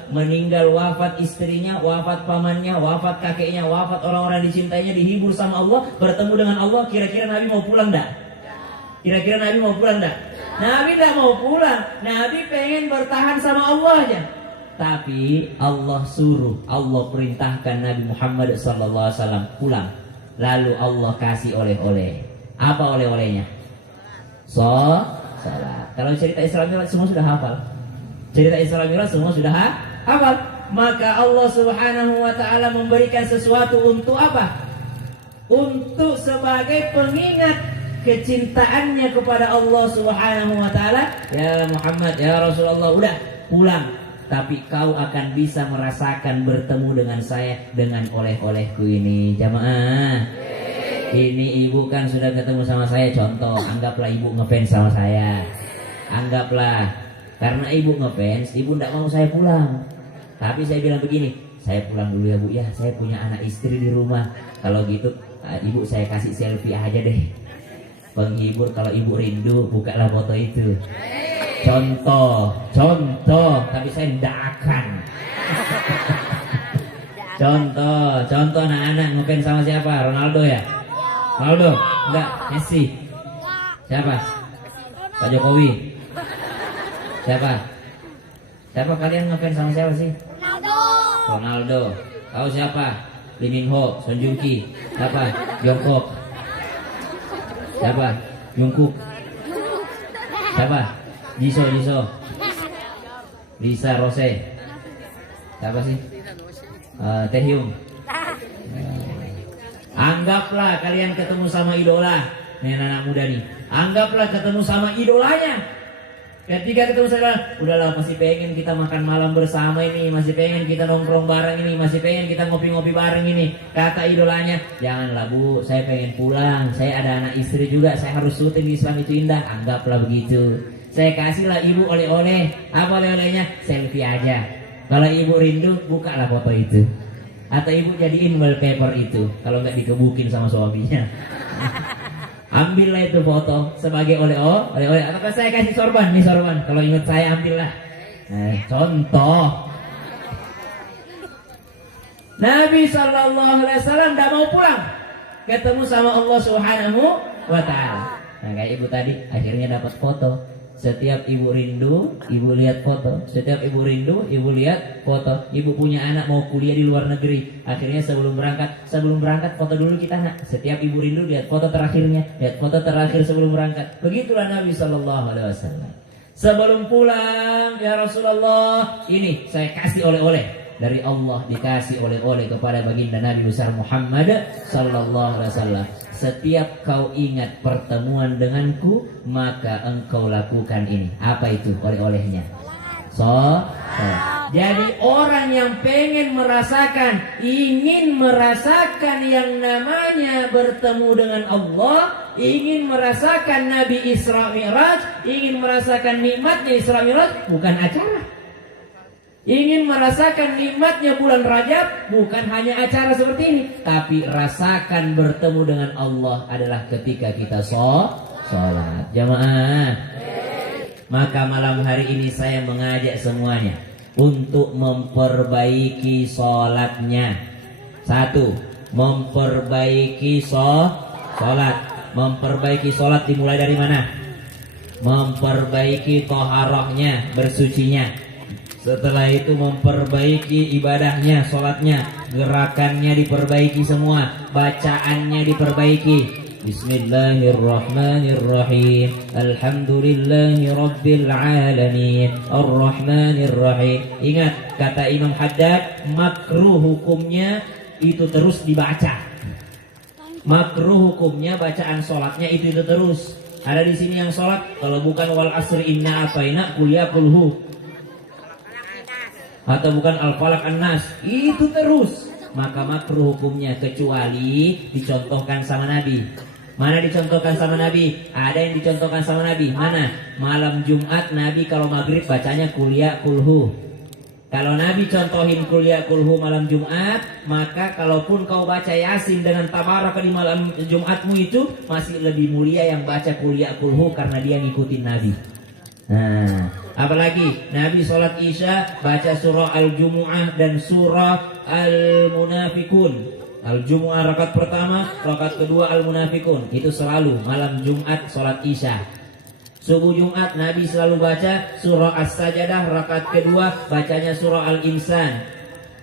meninggal, wafat istrinya, wafat pamannya, wafat kakeknya, wafat orang-orang dicintainya, dihibur sama Allah, bertemu dengan Allah. Kira-kira Nabi mau pulang enggak? Kira-kira Nabi mau pulang enggak? Nabi tidak mau pulang. Nabi pengen bertahan sama Allah aja. Tapi Allah suruh, Allah perintahkan Nabi Muhammad SAW pulang. Lalu Allah kasih oleh-oleh. Apa oleh-olehnya? Salat. Kalau cerita Isra Mi'raj semua sudah hafal. Cerita Isra Mi'raj semua sudah hafal. Maka Allah Subhanahu wa taala memberikan sesuatu untuk apa? Untuk sebagai pengingat kecintaannya kepada Allah Subhanahu wa taala. Ya Muhammad, ya Rasulullah, udah pulang, tapi kau akan bisa merasakan bertemu dengan saya dengan oleh-olehku ini. Jamaah, ini ibu kan sudah ketemu sama saya. Contoh, anggaplah ibu ngefans sama saya. Anggaplah, karena ibu ngefans, ibu tidak mau saya pulang. Tapi saya bilang begini, saya pulang dulu ya bu ya, saya punya anak istri di rumah. Kalau gitu ibu saya kasih selfie aja deh. Penghibur, kalau ibu rindu bukalah foto itu. Contoh, tapi saya tidak akan. Contoh anak-anak ngefans sama siapa? Ronaldo ya? Ronaldo? Enggak, Messi. Siapa? Pak Jokowi. Siapa kalian ngefans sama siapa sih? Ronaldo. Tahu siapa? Lee Min Ho, Son Joong Ki. Siapa? Jungkook. Siapa? Jungkook. Siapa? Jisoo. Lisa Rose. Siapa sih? Taehyung. Anggaplah kalian ketemu sama idola. Nih anak muda nih. Anggaplah ketemu sama idolanya. Ketika ketemu saya, udahlah, masih pengen kita makan malam bersama ini, masih pengen kita nongkrong bareng ini, masih pengen kita ngopi-ngopi bareng ini. Kata idolanya, janganlah bu, saya pengen pulang, saya ada anak istri juga, saya harus syuting di Islam Itu Indah. Anggaplah begitu. Saya kasihlah ibu oleh-oleh. Apa oleh-olehnya? Selfie aja. Kalau ibu rindu, bukalah foto itu. Atau ibu jadiin wallpaper itu. Kalau nggak dikebukin sama suaminya. Ambillah itu foto sebagai oleh-oleh. Atau saya kasih sorban, nih sorban. Kalau ingat saya ambillah. Contoh. Nabi SAW tidak mau pulang, ketemu sama Allah Subhanahu wa taala. Nah, kayak ibu tadi akhirnya dapat foto. Setiap ibu rindu, ibu lihat foto. Setiap ibu rindu, ibu lihat foto. Ibu punya anak mau kuliah di luar negeri. Akhirnya sebelum berangkat foto dulu kita nak. Setiap ibu rindu lihat foto terakhirnya, lihat foto terakhir sebelum berangkat. Begitulah Nabi SAW. Sebelum pulang, ya Rasulullah, ini saya kasih oleh-oleh. Dari Allah dikasih oleh-oleh kepada baginda Nabi besar Muhammad sallallahu alaihi wasallam. Setiap kau ingat pertemuan denganku, maka engkau lakukan ini. Apa itu oleh-olehnya? Jadi orang yang pengen merasakan, ingin merasakan yang namanya bertemu dengan Allah, ingin merasakan Nabi Isra Mi'raj, ingin merasakan nikmatnya Isra Mi'raj, bukan acara. Ingin merasakan nikmatnya bulan Rajab, bukan hanya acara seperti ini, tapi rasakan bertemu dengan Allah adalah ketika kita sholat. Jamaah, maka malam hari ini saya mengajak semuanya untuk memperbaiki sholatnya. Satu, memperbaiki sholat. Memperbaiki sholat dimulai dari mana? Memperbaiki toharohnya, bersucinya. Setelah itu memperbaiki ibadahnya, sholatnya, gerakannya diperbaiki semua, bacaannya diperbaiki. Bismillahirrahmanirrahim. Alhamdulillahi rabbil alamin. Ar-Rahmanirrahim. Ingat kata Imam Haddad, makruh hukumnya itu terus dibaca. Makruh hukumnya bacaan sholatnya itu terus. Ada di sini yang sholat, kalau bukan wal asri inna ataina kuliah kulhu, atau bukan al-falaq an-nas, itu terus, maka makruh hukumnya, kecuali dicontohkan sama Nabi. Mana dicontohkan sama Nabi? Ada yang dicontohkan sama Nabi. Mana? Malam Jumat Nabi kalau maghrib bacanya kuliah kulhu. Kalau Nabi contohin kuliah kulhu malam Jumat, maka kalaupun kau baca Yasin dengan tabarak di malam Jumatmu itu masih lebih mulia yang baca kuliah kulhu karena dia ngikutin Nabi. Nah, apalagi Nabi sholat Isya baca surah Al-Jumu'ah dan surah Al-Munafikun. Al-Jumu'ah rakaat pertama, rakaat kedua Al-Munafikun. Itu selalu malam Jumat sholat Isya. Subuh Jumat Nabi selalu baca surah As-Sajadah, rakaat kedua bacanya surah Al-Insan.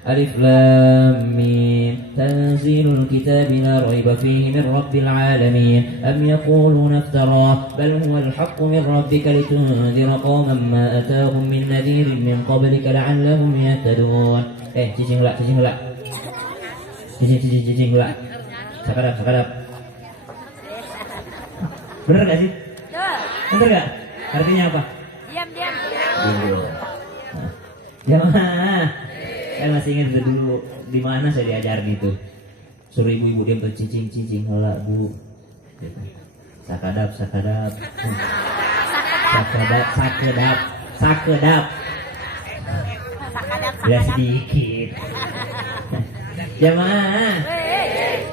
Alif Lam Mim Tanzilul Kitabi la raiba fihi min Rabbil Alamin am yaquluna iftara bal huwa al-haqqu min rabbika litunzira qauman ma atahum min nadhirin min qablika la'allahum yahtadun. Cicing lah. Cicing lah. Sakadap. Bener gak sih? Bener gak? Artinya apa? Diam. Jamaah, saya masih ingat dulu di mana saya diajar gitu. Suruh ibu-ibu diam tuh cicing hola bu. Sakadap. Ya sedikit. Jamaah,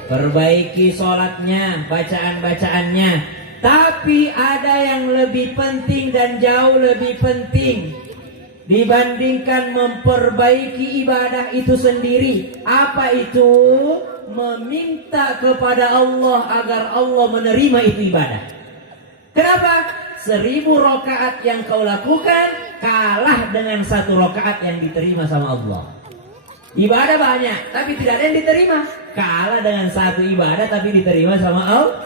perbaiki sholatnya, bacaan-bacaannya. Tapi ada yang lebih penting dan jauh lebih penting dibandingkan memperbaiki ibadah itu sendiri. Apa itu? Meminta kepada Allah agar Allah menerima itu ibadah. Kenapa? 1000 rakaat yang kau lakukan kalah dengan 1 rakaat yang diterima sama Allah. Ibadah banyak tapi tidak ada yang diterima. Kalah dengan 1 ibadah tapi diterima sama Allah.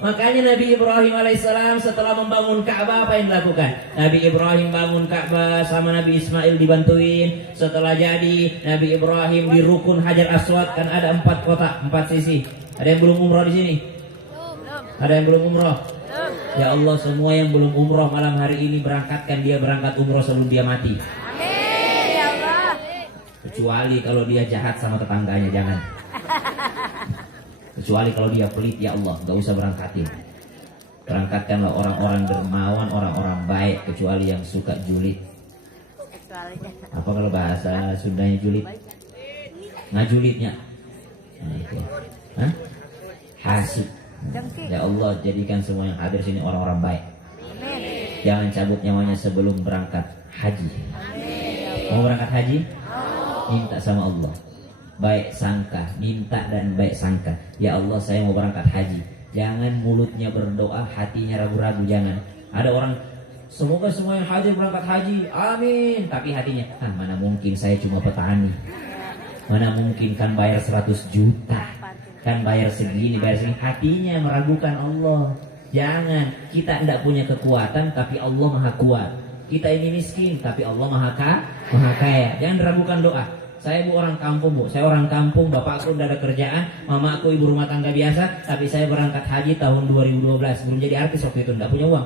Makanya Nabi Ibrahim alaihissalam setelah membangun Ka'bah apa yang dilakukan? Nabi Ibrahim bangun Ka'bah sama Nabi Ismail dibantuin. Setelah jadi Nabi Ibrahim di rukun Hajar Aswad kan ada 4 kotak, 4 sisi. Ada yang belum umroh di sini? Ada yang belum umroh? Ya Allah, semua yang belum umroh malam hari ini berangkatkan dia berangkat umroh sebelum dia mati. Amin ya Allah. Kecuali kalau dia jahat sama tetangganya, jangan. Kecuali kalau dia pelit, ya Allah, gak usah berangkatin. Berangkatkanlah orang-orang dermawan, orang-orang baik, kecuali yang suka julid. Apa kalau bahasa Sundanya julid? Ngajulidnya. Nah, itu. Hah? Hasib. Ya Allah, jadikan semua yang hadir sini orang-orang baik. Jangan cabut nyawanya sebelum berangkat haji. Mau berangkat haji? Minta sama Allah baik sangka, minta dan baik sangka. Ya Allah, saya mau berangkat haji. Jangan mulutnya berdoa, hatinya ragu-ragu, jangan. Ada orang, semoga semua yang hadir berangkat haji, amin. Tapi hatinya, mana mungkin, saya cuma petani. Mana mungkin kan bayar 100 juta, kan bayar segini. Hatinya meragukan Allah. Jangan, kita tidak punya kekuatan tapi Allah maha kuat. Kita ini miskin tapi Allah maha kaya. Jangan ragukan doa. Saya orang kampung, Bu. Saya orang kampung, bapakku udah ada kerjaan, mamaku ibu rumah tangga biasa, tapi saya berangkat haji tahun 2012. Belum jadi artis waktu itu, enggak punya uang.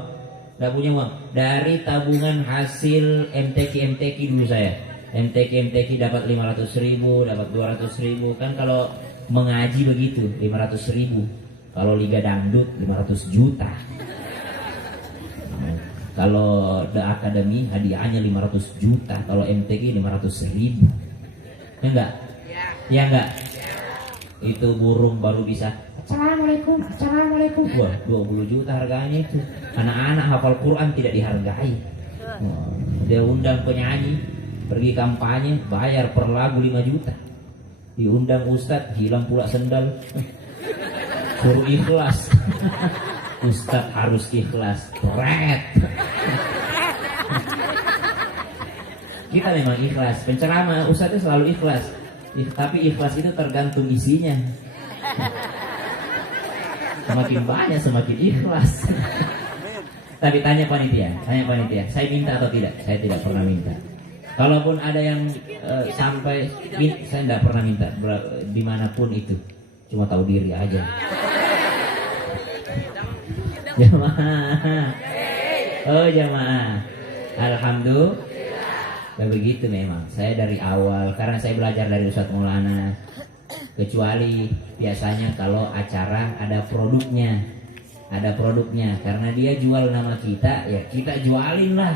Dari tabungan hasil MTQ dulu saya. MTQ dapat 500.000, dapat 200.000. Kan kalau mengaji begitu, 500.000. Kalau Liga Dangdut 500 juta. Kalau The Academy hadiahnya 500 juta. Kalau MTQ 500.000. Ya enggak? Ya enggak? Itu burung baru bisa Assalamualaikum. Wah, 20 juta harganya itu. Anak-anak hafal Quran tidak dihargai. Dia undang penyanyi pergi kampanye, bayar per lagu 5 juta. Diundang ustadz, hilang pula sendal. Suruh ikhlas. Ustadz harus ikhlas. Keren. Kita memang ikhlas. Penceramah ustadznya selalu ikhlas. Tapi ikhlas itu tergantung isinya. Semakin banyak semakin ikhlas. Tapi tanya panitia. Saya minta atau tidak? Saya tidak pernah minta. Kalaupun ada yang sampai saya tidak pernah minta dimanapun itu. Cuma tahu diri aja. Jamaah. Oh jamaah. Alhamdulillah. Begitu memang. Saya dari awal karena saya belajar dari Ustadz Maulana. kecuali biasanya kalau acara ada produknya, karena dia jual nama kita, ya kita jualin lah.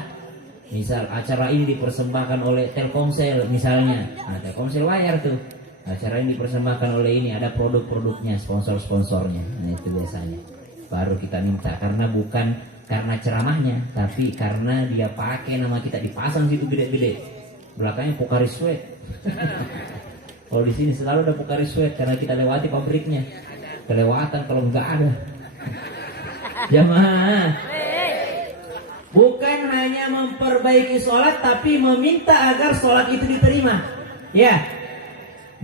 Misal acara ini dipersembahkan oleh Telkomsel misalnya, nah Telkomsel bayar tuh. Acara ini dipersembahkan oleh ini, ada produk-produknya, sponsor-sponsornya. Nah itu biasanya baru kita minta, karena bukan karena ceramahnya, tapi karena dia pakai nama kita, dipasang situ gede-gede, belakangnya Pocari Sweat. Kalau di sini selalu ada Pocari Sweat karena kita lewati pabriknya. Kelewatan kalau nggak ada. Jamaah, bukan hanya memperbaiki sholat, tapi meminta agar sholat itu diterima. Ya,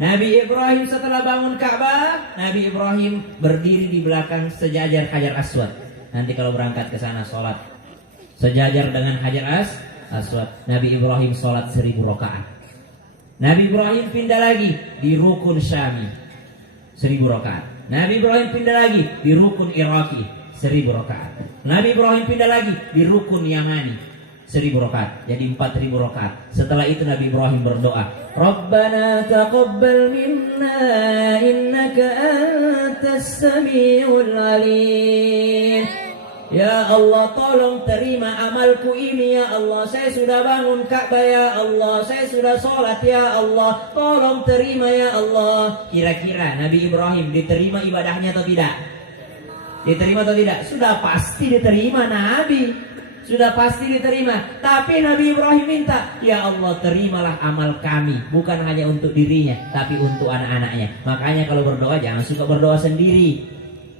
Nabi Ibrahim setelah bangun Ka'bah, Nabi Ibrahim berdiri di belakang sejajar Hajar Aswad. Nanti kalau berangkat ke sana sholat sejajar dengan Hajar Aswad. Nabi Ibrahim sholat 1000 rakaat. Nabi Ibrahim pindah lagi di rukun Syami 1000 rakaat. Nabi Ibrahim pindah lagi di rukun Iraki 1000 rakaat. Nabi Ibrahim pindah lagi di rukun Yamani 1000 rakaat. Jadi 4000 rakaat. Setelah itu Nabi Ibrahim berdoa, Rabbana taqabbal minna innaka antas samiul alim. Ya Allah, tolong terima amalku ini ya Allah. Saya sudah bangun Ka'bah ya Allah. Saya sudah sholat ya Allah. Tolong terima ya Allah. Kira-kira Nabi Ibrahim diterima ibadahnya atau tidak? Diterima atau tidak? Sudah pasti diterima Nabi. Sudah pasti diterima. Tapi Nabi Ibrahim minta, ya Allah terimalah amal kami. Bukan hanya untuk dirinya, tapi untuk anak-anaknya. Makanya kalau berdoa jangan suka berdoa sendiri.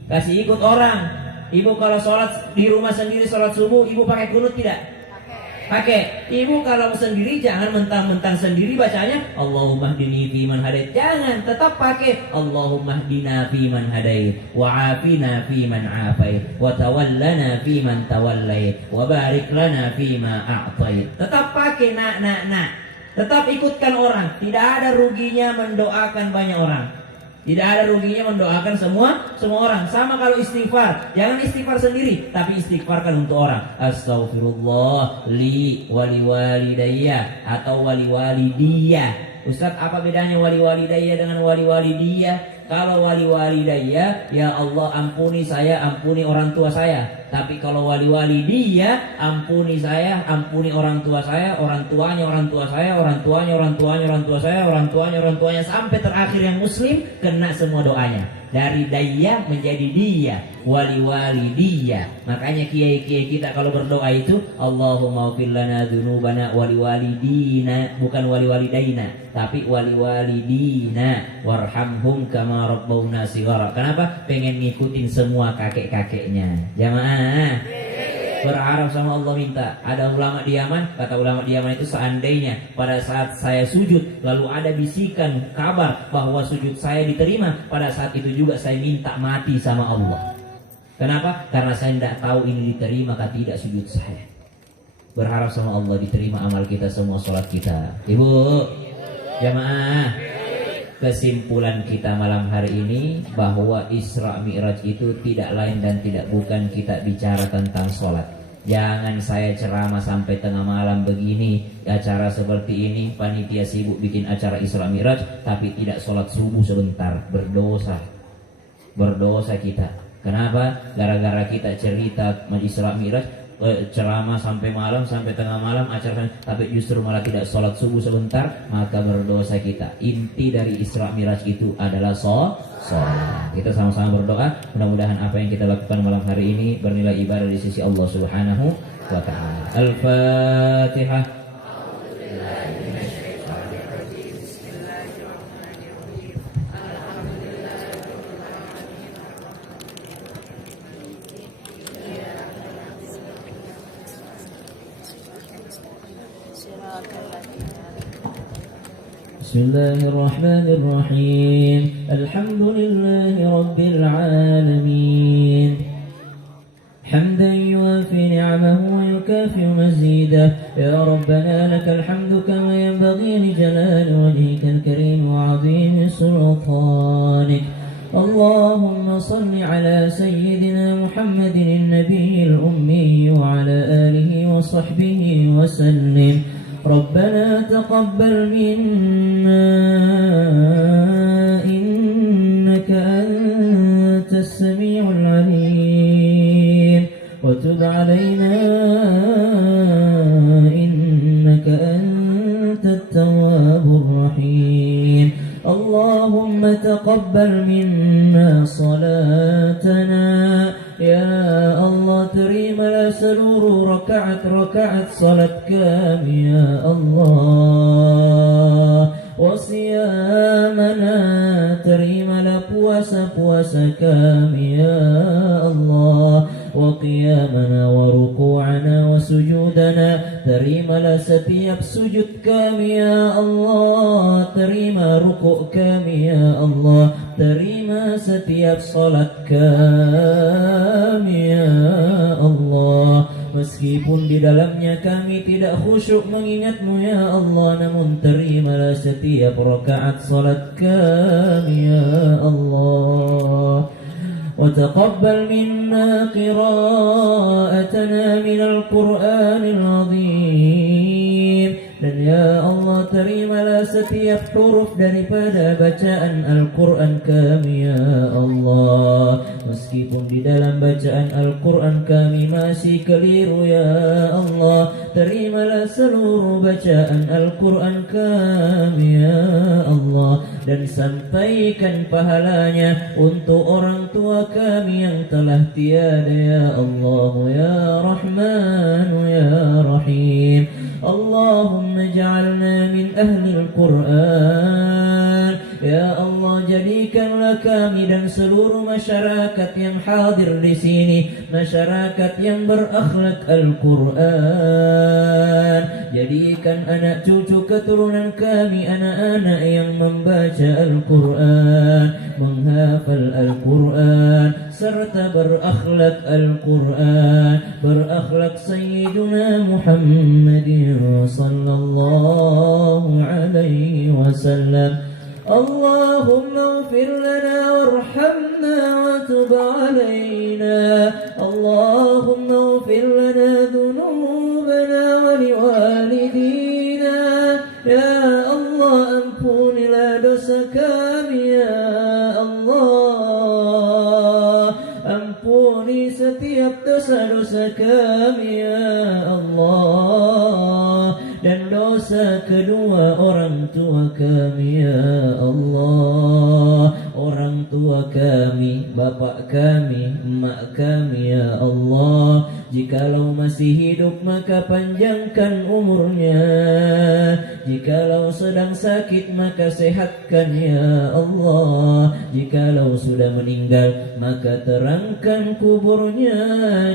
Kasih ikut orang. Ibu kalau sholat di rumah sendiri, sholat subuh, ibu pakai kunut tidak? Pakai. Ibu kalau sendiri jangan mentang-mentang sendiri bacanya Allahumma hdini fiman hadait. Jangan, tetap pakai Allahumma hdina fiman hadait, wa afina fiman afait, wa tawallana fiman tawallait, wa barik lana fima a'tait. Tetap pakai nak. Tetap ikutkan orang. Tidak ada ruginya mendoakan banyak orang. Tidak ada ruginya mendoakan semua orang. Sama kalau istighfar, jangan istighfar sendiri, tapi istighfarkan untuk orang. Astaghfirullah li wali walidayya atau wali walidiyah. Ustaz, apa bedanya wali walidayya dengan wali walidiyah? Kalau wali walidayya, ya Allah ampuni saya, ampuni orang tua saya. Tapi kalau wali walidiyah, ampuni saya, ampuni orang tua saya, orang tuanya orang tua saya, orang tuanya orang tuanya orang tua saya, orang tuanya orang tuanya, sampai terakhir yang muslim kena semua doanya. Dari daya menjadi dia, wali walidiyah. Makanya kiai-kiai kita kalau berdoa itu Allahumma ighfir lana dzunubana wali walidina, bukan wali walidaina, tapi wali walidina warhamhum kama rabbawna shighara. Kenapa? Pengen ngikutin semua kakek-kakeknya. Jamaah berharap sama Allah, minta. Ada ulama di Yaman, kata ulama di Yaman itu, seandainya pada saat saya sujud lalu ada bisikan kabar bahwa sujud saya diterima, pada saat itu juga saya minta mati sama Allah. Kenapa? Karena saya tidak tahu ini diterima atau tidak sujud saya. Berharap sama Allah diterima amal kita semua, sholat kita. Ibu, jamaah, kesimpulan kita malam hari ini bahwa Isra Mi'raj itu tidak lain dan tidak bukan kita bicara tentang sholat. Jangan saya ceramah sampai tengah malam begini, acara seperti ini, panitia sibuk bikin acara Isra Mi'raj, tapi tidak sholat subuh sebentar. Berdosa kita. Kenapa? Gara-gara kita cerita Isra Mi'raj, ceramah sampai malam, sampai tengah malam acara, tapi justru malah tidak sholat subuh sebentar, maka berdosa kita. Inti dari Isra Mi'raj itu adalah sholat. Kita sama-sama berdoa, mudah-mudahan apa yang kita lakukan malam hari ini bernilai ibadah di sisi Allah Subhanahu wa ta'ala. Al-Fatihah. بسم الله الرحمن الرحيم الحمد لله رب العالمين حمدا يوافي نعمه ويكافئ مزيده يا ربنا لك الحمد كما ينبغي لجلال وجهك الكريم وعظيم سلطانك اللهم صل على سيدنا محمد النبي الأمي وعلى آله وصحبه وسلم ربنا تقبل منا اللهم تقبل منا صلاتنا يا الله terimalah seluruh rakaat-rakaat salat kami ya Allah wasiyamana terimalah puasa-puasa kami ya Allah wa qiyamana wa ruku'ana wa sujudana terimalah setiap sujud kami ya Allah terima ruku' kami ya Allah terima setiap salat kami ya Allah meskipun di dalamnya kami tidak khusyuk mengingatmu ya Allah namun terimalah setiap rakaat salat kami ya Allah وتقبل منا قراءتنا من القرآن العظيم dan ya Allah terimalah setiap huruf daripada bacaan Al-Quran kami ya Allah meskipun di dalam bacaan Al-Quran kami masih keliru ya Allah terimalah seluruh bacaan Al-Quran kami ya Allah dan sampaikan pahalanya untuk orang tua kami yang telah tiada ya Allah ya Rahman ya Rahim Allahumma ja'alna min ahli Al-Quran ya Allah jadikanlah kami dan seluruh masyarakat yang hadir di sini masyarakat yang berakhlak Al-Quran jadikan anak cucu keturunan kami anak-anak yang membaca Al-Quran menghafal Al-Quran serta berakhlak Al-Quran berakhlak Sayyiduna Muhammadin sallallahu alaihi wasallam Allahumma ighfir lana warhamna wa tub alaina Allahumma ighfir lana dhunubana wa liwalidina ya Allah ampunilah dosa kami ya Allah ampuni setiap dosa-dosa kami ya Allah dan dosa kedua orang tua kami ya Allah orang tua kami bapak kami emak kami ya Allah jikalau masih hidup maka panjangkan umurnya jikalau sedang sakit maka sehatkan ya Allah jikalau sudah meninggal maka terangkan kuburnya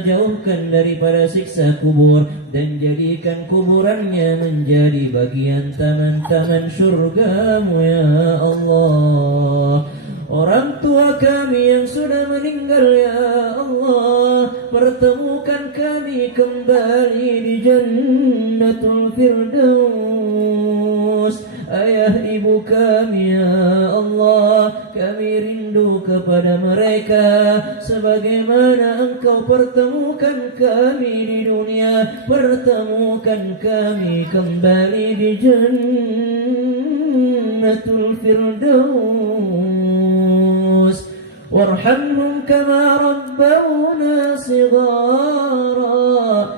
jauhkan daripada siksa kubur dan jadikan kuburannya menjadi bagian taman-taman syurgamu ya Allah orang tua kami yang sudah meninggal ya Allah pertemukan kami kembali di Jannatul Firdaus ayah ibu kami ya Allah kami rindu kepada mereka sebagaimana engkau pertemukan kami di dunia pertemukan kami kembali di Jannatul Firdaus warhamhum kama rabbawna sighara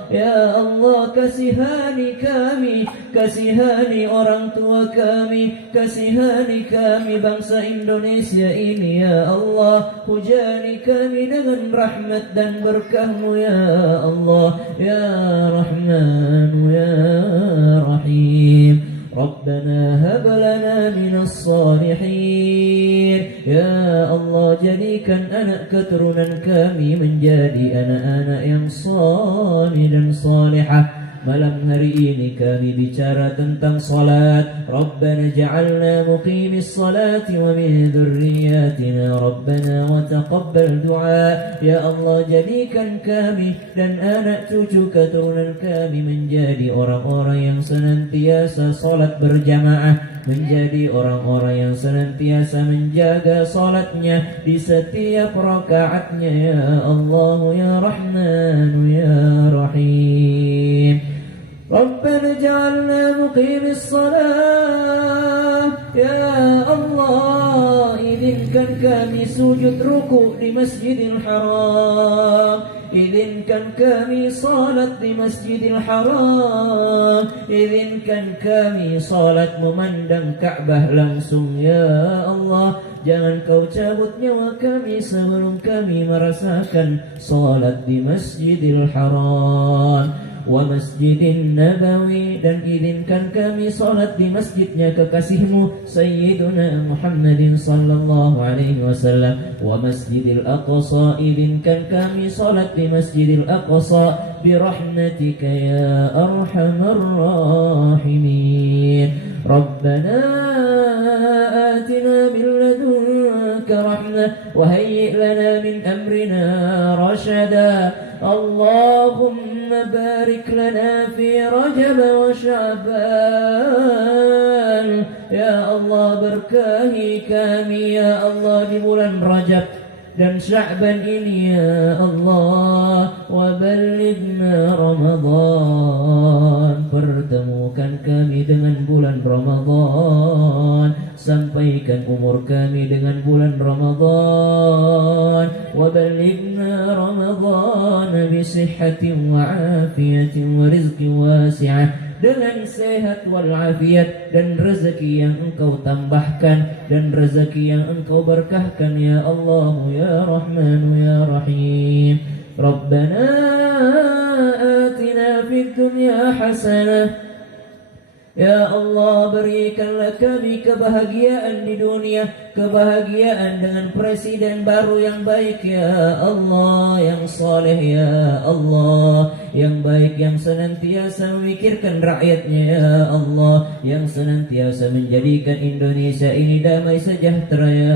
ya Allah kasihani kami kasihani orang tua kami kasihani kami bangsa Indonesia ini ya Allah hujani kami dengan rahmat dan berkahmu ya Allah ya Rahman ya Rahim Rabbana hab lana minas salihin ya Allah jadikan anak keturunan kami menjadi anak-anak yang salih dan salihah malam hari ini kami bicara tentang salat Rabbana ja'alna muqimis salati wa min dhurriyyatina Rabbana wa taqabbal du'a ya Allah jadikan kami dan anak cucu keturunan kami menjadi orang-orang yang senantiasa salat berjamaah menjadi orang-orang yang senantiasa menjaga salatnya di setiap rakaatnya ya Allah ya Rahman ya Rahim Rabbana ja'alna muqimis salat ya Allah izinkan Izinkan kami sujud ruku di Masjidil Haram. Izinkan kami salat di Masjidil Haram. Izinkan kami salat memandang Ka'bah langsung ya Allah. Jangan kau cabut nyawa kami sebelum kami merasakan salat di Masjidil Haram wa Masjidin Nabawi, dan izinkan kami salat di masjidnya kekasihmu Sayyiduna Muhammadin sallallahu alaihi wasallam wa Masjidil Aqsa. Izinkan kami salat di Masjidil Aqsa birahmatika ya arhamar rahimin. Rabbana atina min ladunka rahmah wa hayyi' lana min amrina rashada. Allahumma barik lana fi Rajab wa Sya'ban. Ya Allah, berkahi kami ya Allah di bulan Rajab dan Sya'ban ini ya Allah. Wa balighna Ramadan, pertemukan kami dengan bulan Ramadan, sampaikan umur kami dengan bulan Ramadan. Wa balighna Ramadan bi sihhatin wa afiyatin wa rizqin wasi'ah, dengan sehat wal afiat dan rezeki yang engkau tambahkan dan rezeki yang engkau berkahkan ya Allah ya Rahman ya Rahim. Rabbana atina fid dunya hasanah. Ya Allah, berikanlah kami kebahagiaan di dunia, kebahagiaan dengan presiden baru yang baik ya Allah, yang saleh ya Allah, yang baik, yang senantiasa memikirkan rakyatnya ya Allah, yang senantiasa menjadikan Indonesia ini damai sejahtera ya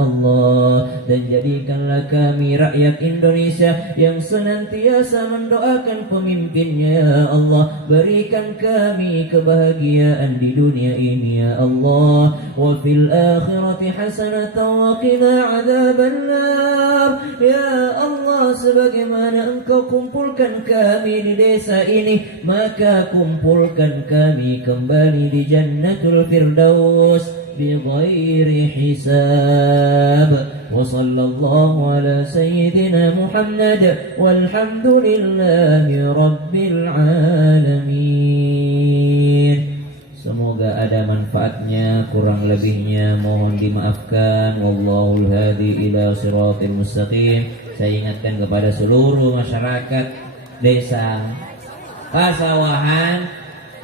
Allah. Dan jadikanlah kami rakyat Indonesia yang senantiasa mendoakan pemimpinnya ya Allah. Berikan kami kebahagiaan di dunia ini ya Allah. Wa fil akhirati hasanatan wa qina adzabannar. Ya Allah, sebagaimana engkau kumpulkan kami di desa ini, maka kumpulkan kami kembali di Jannatul Firdaus bighairi hisab. Wa sallallahu ala sayyidina Muhammad walhamdulillahi rabbil alamin. Semoga ada manfaatnya, kurang lebihnya mohon dimaafkan. Wallahul hadi ila siratil mustaqim. Saya ingatkan kepada seluruh masyarakat desa Pasawahan,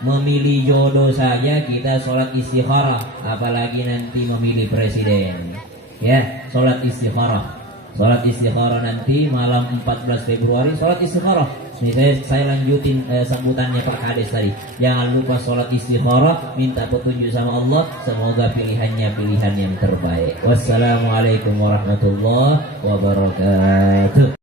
memilih jodoh saja kita sholat istikharah, apalagi nanti memilih presiden. Ya, sholat istikharah. Sholat istikharah nanti malam 14 Februari sholat istikharah. Ini saya lanjutin sambutannya Pak Kades tadi. Jangan lupa sholat istikharah, minta petunjuk sama Allah. Semoga pilihannya pilihan yang terbaik. Wassalamualaikum warahmatullahi wabarakatuh.